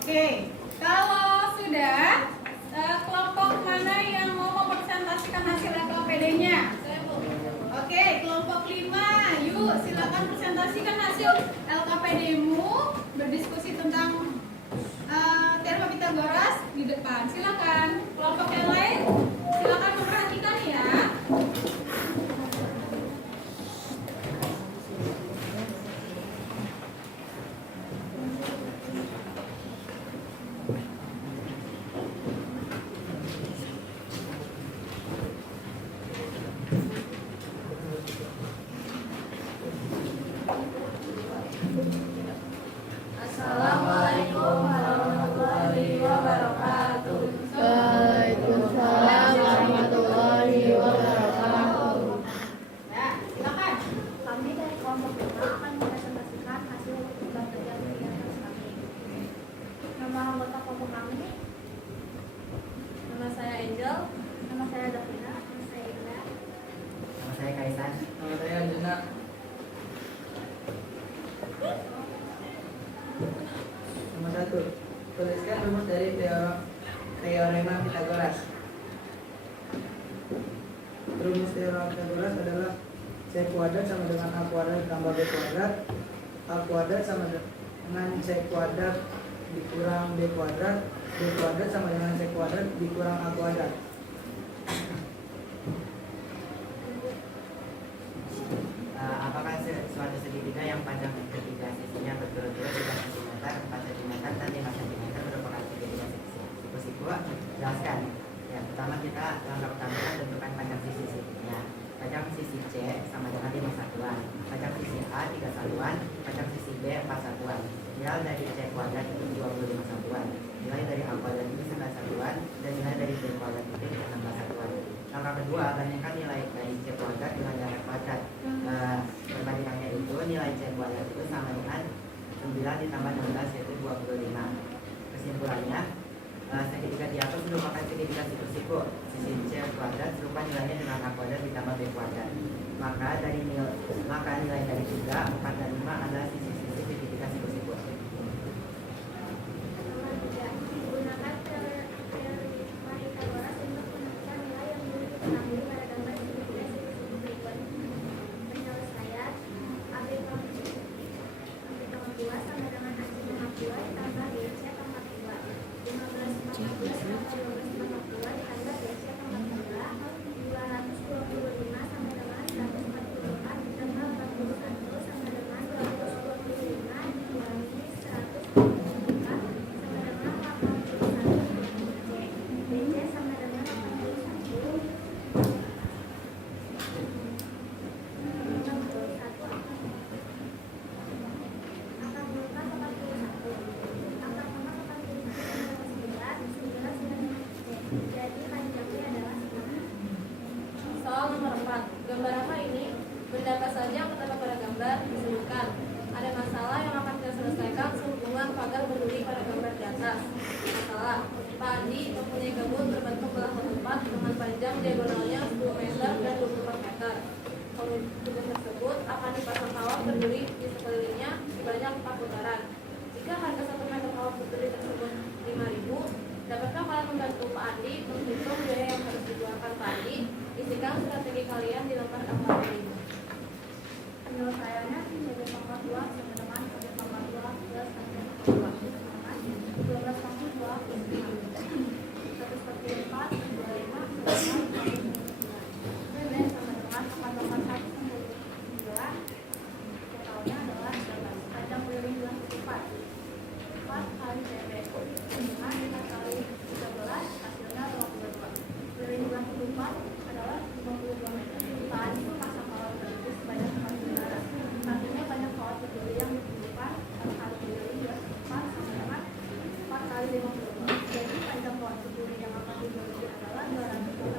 Oke, kalau sudah, kelompok mana yang mau mempresentasikan hasil LKPD-nya? Oke, kelompok 5, yuk silakan presentasikan hasil LKPD-mu, berdiskusi tentang teorema Pythagoras di depan. Silakan. Kelompok yang lain, silakan memperhatikan ya. Assalamualaikum warahmatullahi wabarakatuh. Waalaikumsalam warahmatullahi wabarakatuh. Ya, silakan. Kami dari kelompok 5 akan mempresentasikan hasil tugas belajar kegiatan kami. Nama anggota kelompok kami, nama saya Angel, nama saya Davina, nama saya Ina. Nama saya Kaisan. Nama saya Anjana. Nomor 1. Tuliskan rumus dari teorema Pythagoras. Rumus teorema Pythagoras adalah C kuadrat sama dengan A kuadrat tambah B kuadrat. A kuadrat sama dengan C kuadrat dikurang B kuadrat. B kuadrat sama dengan C kuadrat dikurang A kuadrat. Apakah suatu segitiga yang panjang ketiga sisinya berturut-turut 3 cm, 4 cm, dan 5 cm merupakan segitiga siku-siku? Jelaskan. Ya, pertama kita langkah pertama tentukan panjang sisi-sisinya. Panjang sisi C sama dengan 5 satuan. Panjang sisi A 3 satuan. Panjang sisi B 4 satuan. Nilai dari C kuadrat itu 25 satuan. Nilai dari A kuadrat itu 9 satuan. Dan nilai dari B kuadrat itu 16 satuan. Langkah kedua, bandingkan nilai dari C kuadrat dengan nilai A kuadrat. Perbandingannya itu nilai C kuadrat itu sama dengan 9 ditambah 16 yaitu 25. Kesimpulannya, Segitiga di atas merupakan segitiga siku-siku. Sisi C kuadrat serupa nilainya dengan A kuadrat ditambah B kuadrat. Maka nilai dari 3, 4, dan 5 adalah sisi-sisi segitiga siku-siku. Gunakan teori Pythagoras untuk menentukan nilai yang boleh diketahui pada gambar segitiga siku-siku berikut. Penyelesaian AB pangkat 2 sama dengan AC pangkat 2 ditambah BC pangkat 2. 15 pangkat 2 ditambah 12 pangkat 2 ditambah BC pangkat 2. 225 sama dengan 144 ditambah 41 sama dengan 225 dikurangi 144 sama dengan 81. BC sama dengan 81. 61. Jadi panjangnya adalah 9. Soal nomor 4. Gambar apa ini? Benda apa saja yang terdapat pada gambar disebutkan. Ada masalah yang akan kita selesaikan sehubungan pagar berduri pada gambar di atas. Masalah: Pak Andi mempunyai kebun berbentuk belah keempat dengan panjang diagonalnya 10 meter dan 24 meter. Kebun tersebut akan dipasang kawat berduri di sekelilingnya sebanyak 4 putaran. Jika harga 1 meter kawat berduri tersebut 5.000, dapatkah kalian membantu Pak Andi menghitung biaya yang harus dikeluarkan Pak Andi? Isikan strategi kalian di lembar LKPD ini. Penyelesaiannya sebagai pangkat 2 sama dengan sebagai pangkat 2 plus sebagai pangkat 2 sama dengan 12 pangkat 2 plus 5. 1/4 25 sama dengan 9 sama dengan 4 pangkat 1 sampai 9. Totalnya adalah 12. Panjang berduri 4 kali CB dengan 4 kali 13 hasilnya 22. Berduri 24 adalah 52 meter. Pak Andi memasang kawat berduri sebanyak 4 putaran. Artinya banyak kawat berduri yang diperlukan 4 kali berduri 24 sama dengan 4 kali 52. Jadi panjang kawat berduri yang akan dibeli adalah 200 meter.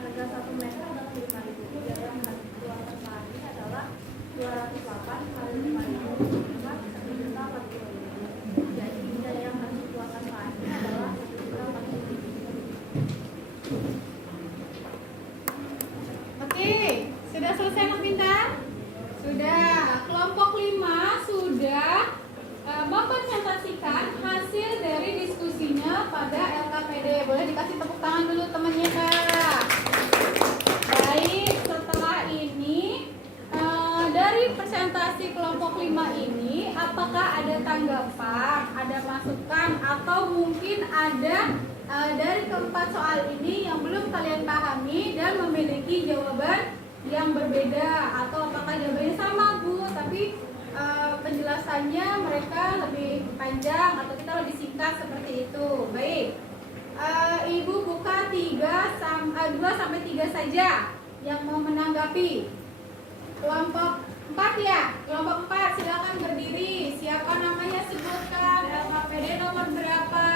Harga 1 meter adalah 5.000. Biaya yang harus dikeluarkan Pak Andi adalah 208 kali 5.000 dengan 1.040.000. Jadi biaya yang harus dikeluarkan Pak Andi adalah 1.040.000. Oke, sudah selesai anak pintar? Sudah. Kelompok 5 sudah mempresentasikan hasil dari diskusinya pada LKPD. Boleh dikasih tepuk tangan dulu temannya, Kak. Baik, setelah ini dari presentasi kelompok 5 ini, apakah ada tanggapan, ada masukan, atau mungkin ada dari keempat soal ini yang belum kalian pahami dan memiliki jawaban yang berbeda, atau apakah jawabannya sama Bu, tapi penjelasannya mereka lebih panjang atau kita lebih singkat seperti itu. Baik, Ibu buka 2 sampai 3 saja yang mau menanggapi. Kelompok 4 ya, kelompok 4 silakan berdiri. Siapa namanya sebutkan, LKPD nomor berapa,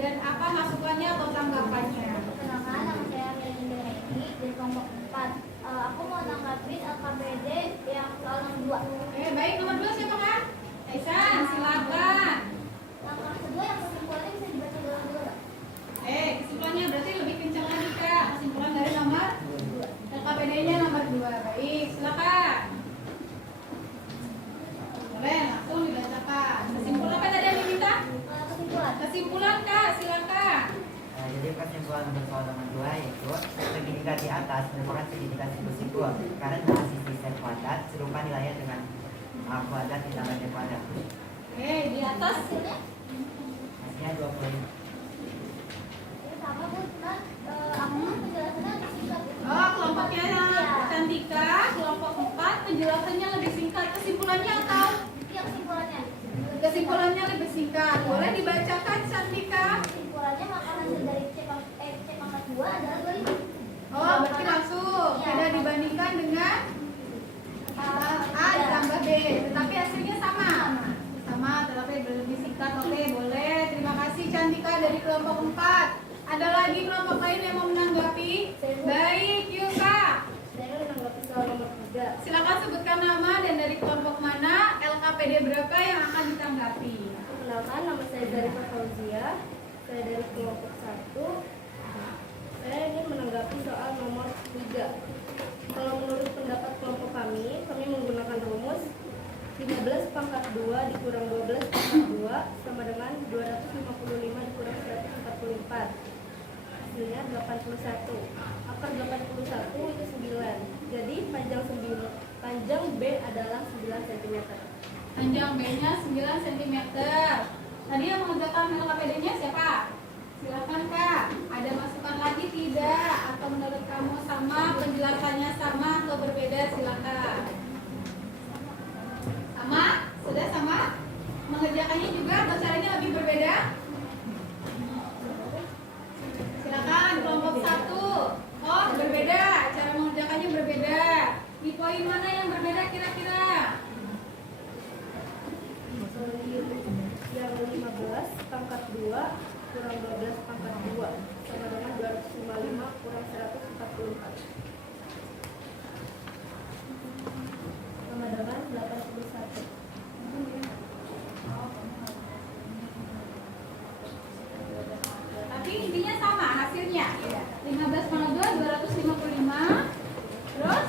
dan apa masukannya atau tanggapannya. Perkenalkan, nama saya Melinda Reni di kelompok 4. Aku mau tanggapin LKPD yang soal nomor 2. Baik, nomor 2 siapa Kak? Aisan, silakan. Langkah kedua yang kesimpulannya bisa dibaca dalam dulu. Kesimpulannya berarti lebih kencang lagi Kak. Kesimpulan dari nomor 2. LKPD-nya nomor 2. Baik, silakan. Boleh, langsung dibacakan. Kesimpulan apa tadi yang diminta? Kesimpulan Kak, silakan. Jadi kesimpulan untuk soal nomor 2 yaitu segitiga di atas merupakan segitiga siku-siku karena sisi C kuadrat serupa nilainya dengan A kuadrat ditambah B kuadrat. Di atas Hasilnya 25. Ini sama Bu, cuman aku penjelasannya lebih singkat. Kelompoknya Cantika, kelompok 4 penjelasannya lebih singkat. Kesimpulannya atau? Yang kesimpulannya. Kesimpulannya lebih singkat. Boleh dibacakan Cantika? Kesimpulannya maka hasil dari C pangkat 2 adalah 2000. Berarti langsung tidak dibandingkan dengan A ditambah B, tetapi hasilnya sama. Sama, tetapi lebih singkat. Oke, boleh. Terima kasih Cantika dari kelompok 4. Ada lagi kelompok lain yang mau menanggapi? Baik, yuk Kak. Saya menanggapi soal nomor 3. Silakan sebutkan nama dan dari kelompok mana, LKPD berapa yang akan ditanggapi. Perkenalkan, nama saya Zarifah Fauzia. Saya dari kelompok 1. Saya ingin menanggapi soal nomor 3. Kalau menurut pendapat kelompok kami menggunakan rumus 15 pangkat 2 dikurang 12 pangkat 2 sama dengan 255 dikurang 144. Hasilnya 81. Akar 81 itu 9. Jadi panjang B adalah 9 cm. Panjang B-nya 9 cm. Tadi yang mengerjakan LKPD-nya siapa? Silakan Kak. Ada masukan lagi tidak? Atau menurut kamu sama, penjelasannya sama atau berbeda? Silakan. Sama? Sudah sama? Mengerjakannya juga atau caranya lebih berbeda? Silakan kelompok 1. Oh, berbeda. Cara mengerjakannya berbeda. Di poin mana yang berbeda kira-kira? Yang 15 pangkat 2 kurang 12 pangkat 2 sama dengan 255 kurang 144 sama dengan 81. Tapi intinya sama hasilnya. 15 pangkat 2 255. Terus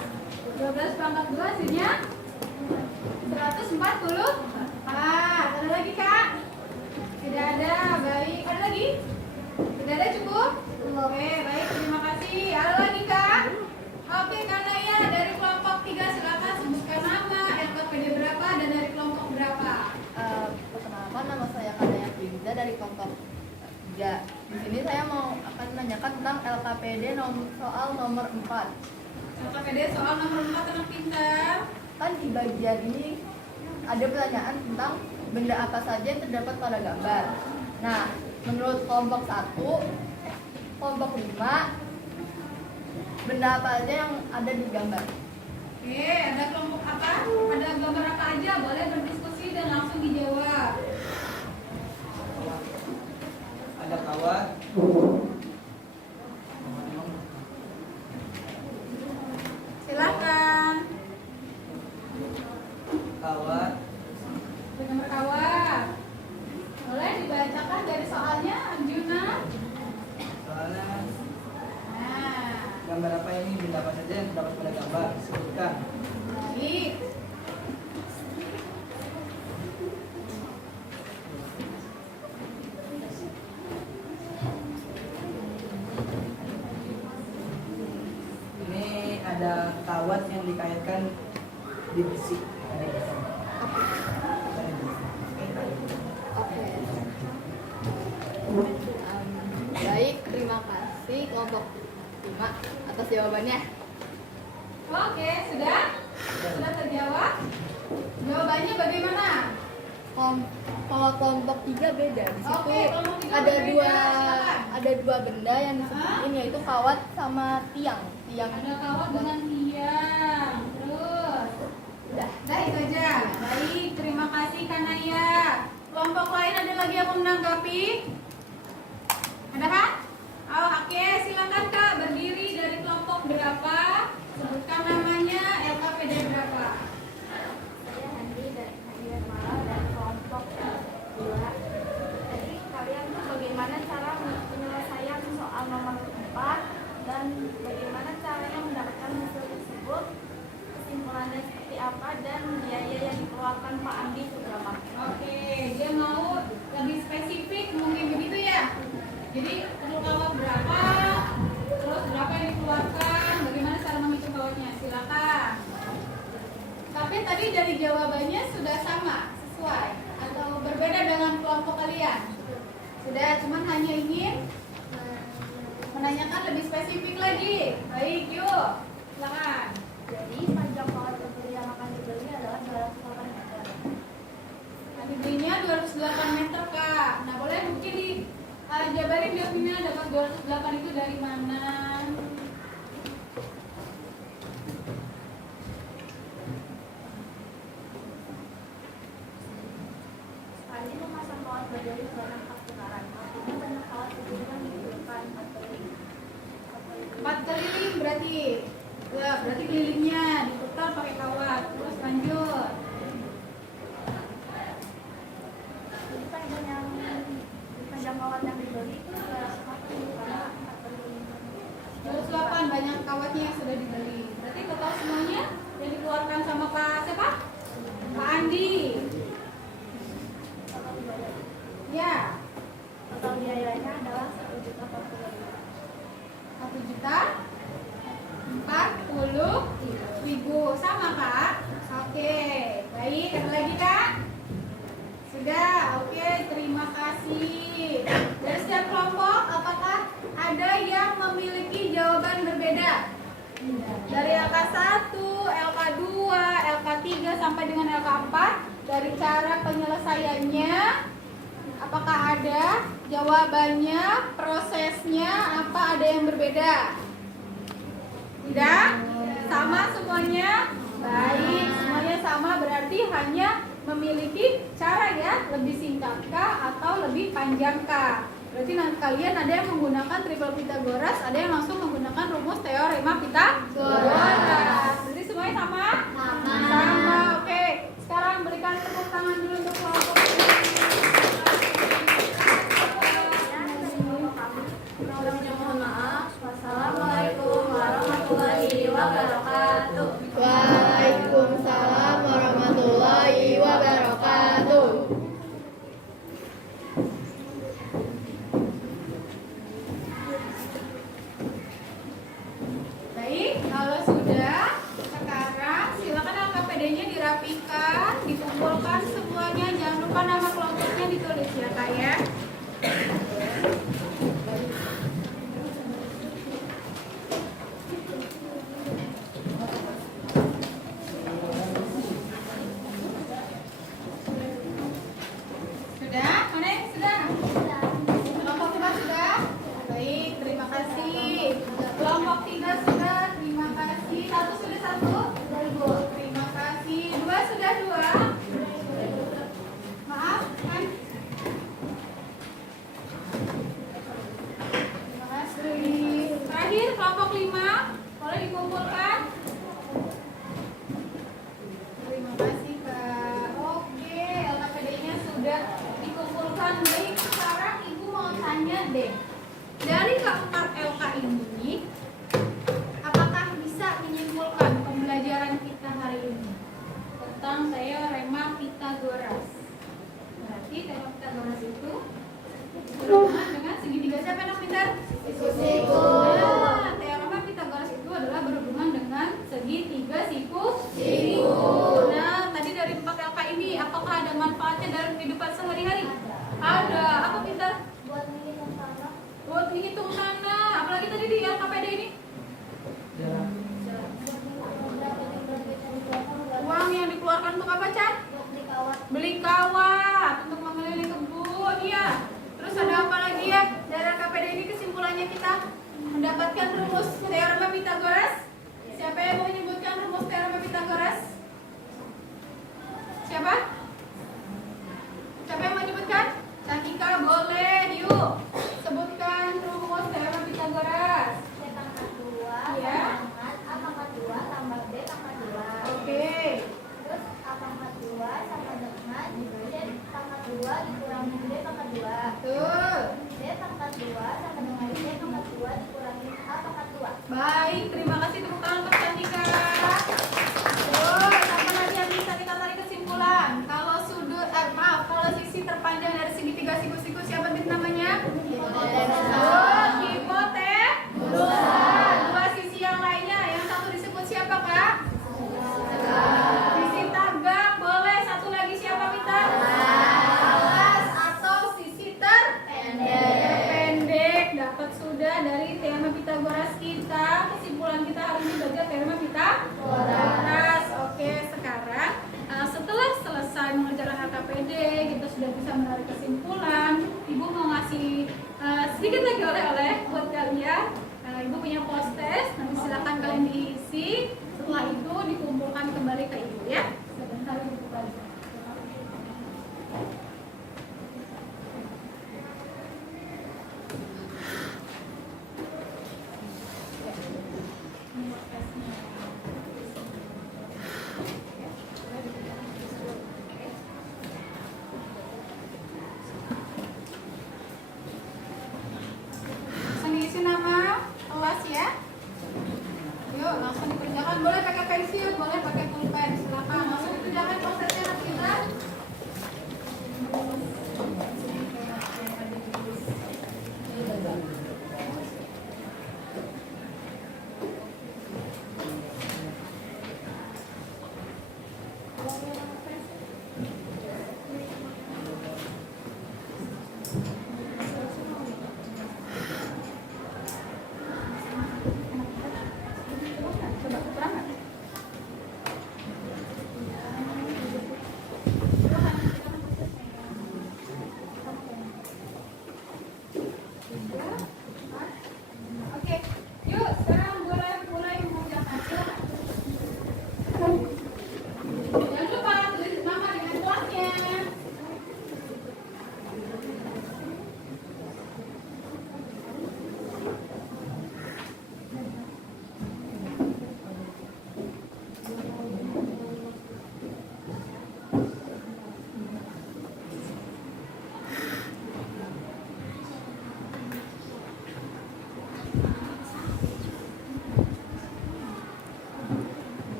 12 pangkat 2 hasilnya 140. Ada lagi Kak? Tidak ada. Baik. Ada lagi? Tidak ada, cukup? Oke, baik. Terima kasih. Ada lagi Kak? Oke, Kak Naya dari kelompok 3 silakan sebutkan nama, LKPD berapa dan dari kelompok berapa? Perkenalkan, nama saya Kanaya Prinza dari kelompok 3. Di sini saya akan menanyakan tentang LKPD soal nomor 4. LKPD soal nomor 4 anak pintar. Kan di bagian ini ada pertanyaan tentang benda apa saja yang terdapat pada gambar. Nah, menurut kelompok 1, kelompok 5, benda apa aja yang ada di gambar? Oke, ada kelompok apa? Ada gambar apa aja? Boleh berdiskusi dan langsung dijawab. Ada kawat, Silakan. kawat, Gambar kawat. Boleh dibacakan dari soalnya, Arjuna? soalnya Nah, gambar apa ini, benda apa saja yang terdapat pada gambar, sebutkan. baik. Ini ada kawat yang dikaitkan di besi. Oke. Baik, terima kasih kelompok 5 atas jawabannya. Oke, sudah? Sudah terjawab? Jawabannya bagaimana? Kalau kelompok 3 beda. Di situ Oke, kelompok 3 ada berbeda. ada dua benda yang disebutin, yaitu kawat sama tiang. Ada kawat dengan tiang. Terus? Udah itu aja. Baik, terima kasih Kanaya. Kelompok lain ada lagi yang mau menanggapi? Ada kan? Oh, oke, silakan Kak berdiri dari kelompok berapa? Sebutkan namanya, LKPD berapa? Saya Handi dari Hadiah Malah dari kelompok 2. Jadi kalian tuh bagaimana cara penyelesaian soal nomor 4 dan bagaimana caranya mendapatkan hasil tersebut, kesimpulannya seperti apa dan biaya yang dikeluarkan Pak Andi itu berapa? Oke, dia mau lebih spesifik mungkin begitu ya. Jadi perlu kawat berapa, terus berapa yang dikeluarkan, bagaimana cara menghitung kawatnya, silakan. Tapi tadi dari jawabannya sudah sama, sesuai atau berbeda dengan kelompok kalian? Sudah, cuman hanya ingin menanyakan lebih spesifik lagi. Baik, yuk, silakan. Jadi panjang kawat berduri yang akan dibeli adalah 208 meter. Dibelinya 208 meter Kak. Nah boleh mungkin dijabarin biasanya dapat 208 itu dari mana? Andi memasang kawat berduri sebanyak 4 putaran. Artinya banyak kawat berduri yang dibutuhkan 4 keliling. 4 keliling berarti. Ya, berarti kelilingnya diputar pakai kawat. Terus lanjut. Jadi panjang kawat yang dibeli itu sudah Terus 8 banyak kawatnya yang sudah dibeli. Berarti total semuanya yang dikeluarkan sama Pak siapa? Pak Andi. Ya. total biayanya adalah 1.045.000. 1.040.000 sama Kak? Oke, baik. Ada lagi Kak? Sudah, oke. Terima kasih. Dari setiap kelompok, apakah ada yang memiliki jawaban berbeda? Dari LK1, LK2, LK3 sampai dengan LK4, dari cara penyelesaiannya, apakah ada jawabannya, prosesnya, apa ada yang berbeda? Tidak? Sama semuanya? Baik, semuanya sama berarti hanya memiliki cara ya, lebih singkatkah atau lebih panjangkah? Berarti nanti kalian ada yang menggunakan triple Pythagoras, ada yang langsung menggunakan rumus teorema Pythagoras. Jadi semuanya sama? Sama, oke. Sekarang berikan tepuk tangan dulu untuk kelompok ini. Mohon maaf. Wassalamualaikum warahmatullahi wabarakatuh. Waalaikumsalam warahmatullahi wabarakatuh. Baik, kalau sudah, sekarang silakan LKPD-nya dirapikan, dikumpulkan semuanya. Jangan lupa nama kelompoknya ditulis ya Kak ya. Sudah? Mana yang sudah? Kelompok 2 sudah? Baik, terima kasih. Kelompok 3 sudah, terima kasih. 1 sudah 1? Terima kasih. 2 sudah 2? Maaf, kan? Terima kasih. Terakhir, kelompok 5. Boleh dikumpulkan? Terima kasih Kak. Oke, LKPD-nya sudah dikumpulkan. Baik, sekarang Ibu mau tanya deh. Dari keempat LK ini, apakah bisa menyimpulkan pembelajaran kita hari ini tentang teorema Pythagoras? Berarti teorema Pythagoras itu berhubungan dengan segitiga siapa yang pintar? Siku. Nah, teorema Pythagoras itu adalah berhubungan dengan segitiga siku. Nah, tadi dari 4 LK ini, apakah ada manfaatnya dalam kehidupan sehari-hari? Ada. Apa pintar? Buat menghitung tanah. Apalagi tadi di LKPD ini? Uang yang dikeluarkan untuk apa, Chan? Beli kawat untuk mengelilingi kebun, ya. Terus ada apa lagi ya? Dari LKPD ini kesimpulannya kita mendapatkan rumus teorema Pythagoras. Siapa yang mau menyebutkan rumus teorema Pythagoras? Siapa? Siapa yang mau menyebutkan? Cantika boleh, yuk. Sebutkan rumus teorema Pythagoras. C pangkat 2 Ya. A pangkat 2 tambah B pangkat 2. Oke. Terus A pangkat 2 sama dengan C pangkat 2 dikurangi B pangkat 2. Tuh. B pangkat 2 sama dengan C pangkat 2 dikurangi A pangkat 2. Baik, terima kasih tepuk tangan untuk Cantika. Terus, apa lagi yang bisa kita tarik kesimpulan? Kalau kalau sisi terpanjang dari segitiga siku-siku siapa namanya? Hipotenusa. Dua sisi yang lainnya, yang satu disebut siapa Kak? Sisi tagak, boleh. Satu lagi siapa Mita? Alas atau sisi terpendek. Dapat sudah dari teorema Pythagoras kita. Kesimpulan kita hari ini belajar teorema Pythagoras. Oke, sekarang setelah selesai mengerjakan LKPD, kita sudah bisa menarik kesimpulan. Ibu mau ngasih sedikit lagi oleh-oleh buat kalian. Ibu punya post test, nanti silakan kalian diisi. Setelah itu dikumpulkan kembali ke ibu ya. Sebentar ibu balik.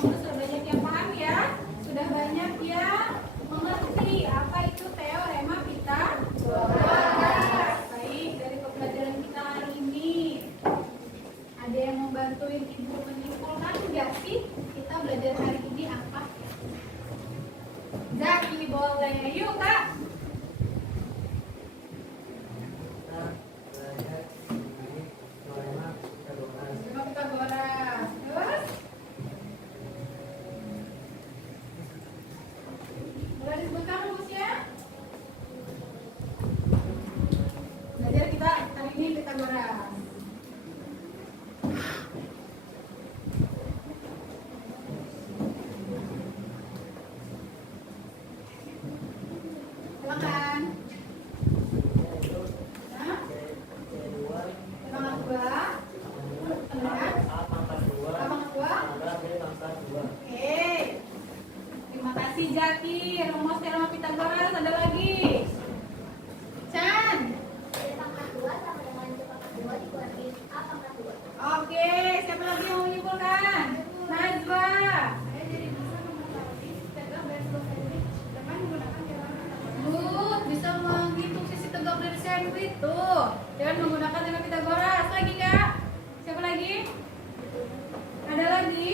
kamu sudah banyak yang paham ya? Sudah banyak yang mengerti apa itu teorema Pythagoras. Baik, dari pembelajaran kita hari ini, ada yang membantuin ibu menyimpulkan nggak sih kita belajar hari ini apa? Zaki boleh, yuk kak. Kita belajar mengenai teorema Pythagoras. Teorema Pythagoras. Terus? Boleh disebutkan rumusnya? Belajar kita hari ini Pythagoras. Silakan. Nah, semangat dua. Benar. Semangat dua. Oke. Terima kasih Jaki. Rumus teorema Pythagoras ada lagi. Chan. Oke, siapa lagi yang mau menyimpulkan? Najwa. Saya jadi bisa mengetahui tegak dari sebuah sandwich dengan menggunakan teorema Pythagoras. Good, bisa menghitung sisi tegak dari sandwich tuh dengan menggunakan teorema Pythagoras. Lagi kak? Siapa lagi? Ada lagi?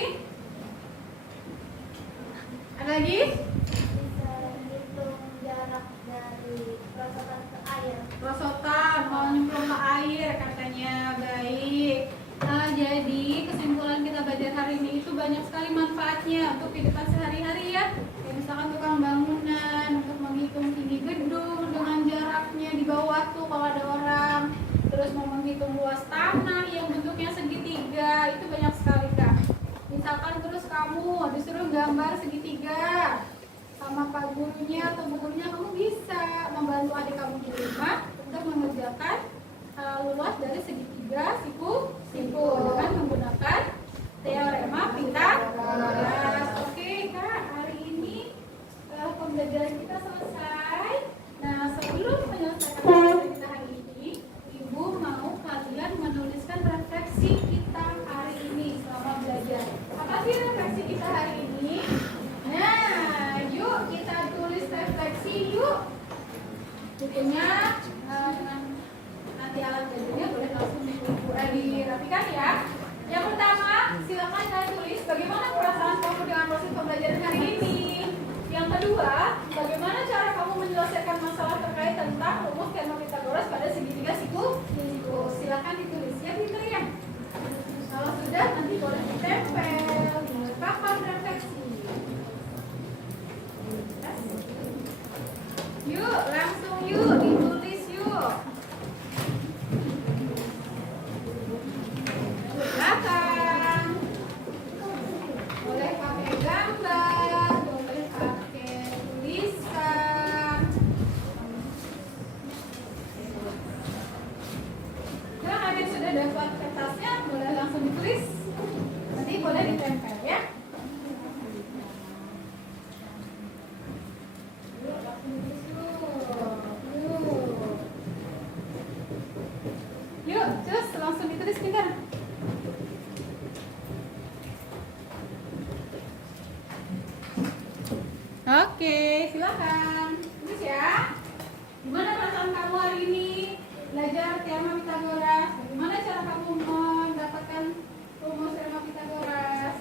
Ada lagi? Bisa menghitung jarak dari perosotan ke air. Rosotan mau nyemplung ke air katanya. Baik. Nah, jadi kesimpulan kita belajar hari ini itu banyak sekali manfaatnya untuk kehidupan sehari-hari ya. Kayak misalkan tukang bangunan untuk menghitung tinggi gedung dengan jaraknya di bawah tuh kalau ada orang. Terus mau menghitung luas tanah yang bentuknya segitiga, itu banyak sekali kak. Misalkan terus kamu disuruh gambar segitiga sama pak gurunya atau bu gurunya, kamu bisa membantu adik kamu di rumah untuk mengerjakan luas dari segitiga siku dengan menggunakan teorema Pythagoras. Oke kak, hari ini pembelajaran kita selesai. Nah, sebelum menyelesaikan pembelajaran kita hari ini, ibu mau kalian menuliskan refleksi kita hari ini selama belajar. Apa sih refleksi kita hari ini? Nah, yuk kita tulis refleksi yuk. Bukunya nanti alat belajarnya boleh langsung dirapikan ya. Yang pertama, silakan kalian tulis bagaimana perasaan kamu dengan proses pembelajaran hari ini. Yang kedua, bagaimana cara kamu menyelesaikan masalah terkait tentang rumus teorema Pythagoras pada segitiga siku. Silakan ditulis ya, pinter ya. Kalau sudah, nanti boleh ditempel di papan refleksi. Yuk, langsung yuk ditulis yuk. Belakang. Boleh pakai gambar, boleh pakai tulisan. Kalau kalian sudah dapat kertasnya, boleh langsung ditulis. Nanti boleh ditempel ya. Yuk, langsung ditulis yuk, terus langsung ditulis pintar. Oke, silakan. Tulis ya. Gimana perasaan kamu hari ini belajar teorema Pythagoras? Bagaimana cara kamu mendapatkan rumus teorema Pythagoras?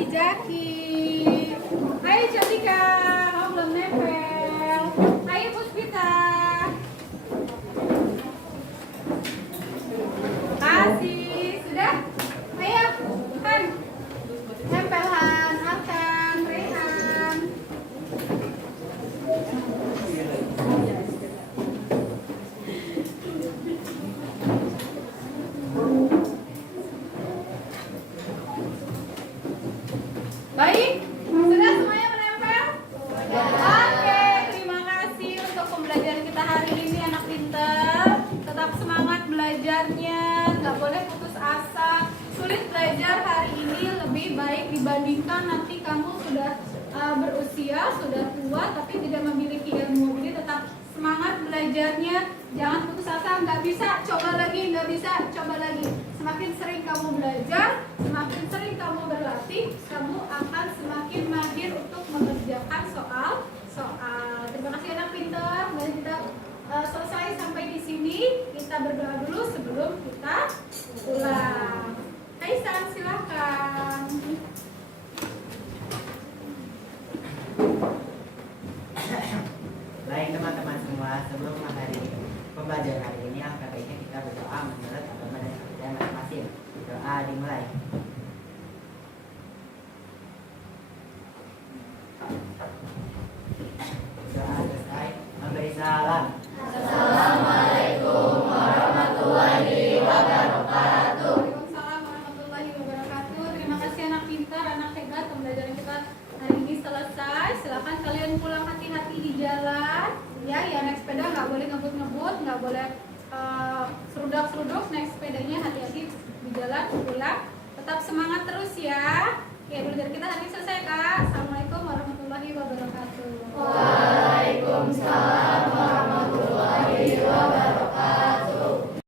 kasih Jaki. Ayo Cantika, kamu belum nempel. Ayo Puspita. Kasih, sudah? Ayo, Han. Nempel Han, Arkan, Rehan. Baik, sudah semuanya menempel? Oke, terima kasih untuk pembelajaran kita hari ini anak pintar. Tetap semangat belajarnya, nggak boleh putus asa. Sulit belajar hari ini lebih baik dibandingkan nanti kamu sudah berusia, sudah tua tapi tidak memiliki ilmu. Jadi tetap semangat belajarnya, jangan putus asa. Nggak bisa, coba lagi, nggak bisa, coba lagi. Semakin sering kamu belajar, semakin sering kamu berlatih, kamu akan semakin mahir untuk mengerjakan soal-soal. Terima kasih anak pintar. Mari kita selesai sampai di sini. Kita berdoa dulu sebelum kita pulang. Aisan, silakan. Baik teman-teman semua, sebelum mengakhiri pembelajaran hari ini, alangkah baiknya kita berdoa menurut agama dan kepercayaan masing-masing. Doa dimulai. Doa selesai. Memberi salam. Assalamualaikum warahmatullahi wabarakatuh. Waalaikumsalam warahmatullahi wabarakatuh. Terima kasih anak pintar, anak hebat. Pembelajaran kita hari ini selesai. Silakan kalian pulang hati-hati di jalan. Ya, yang naik sepeda nggak boleh ngebut-ngebut, nggak boleh seruduk-seruduk. Naik sepedanya hati-hati di jalan pulang. Tetap semangat terus ya. Oke, belajar kita hari ini selesai Kak. Assalamualaikum warahmatullahi wabarakatuh.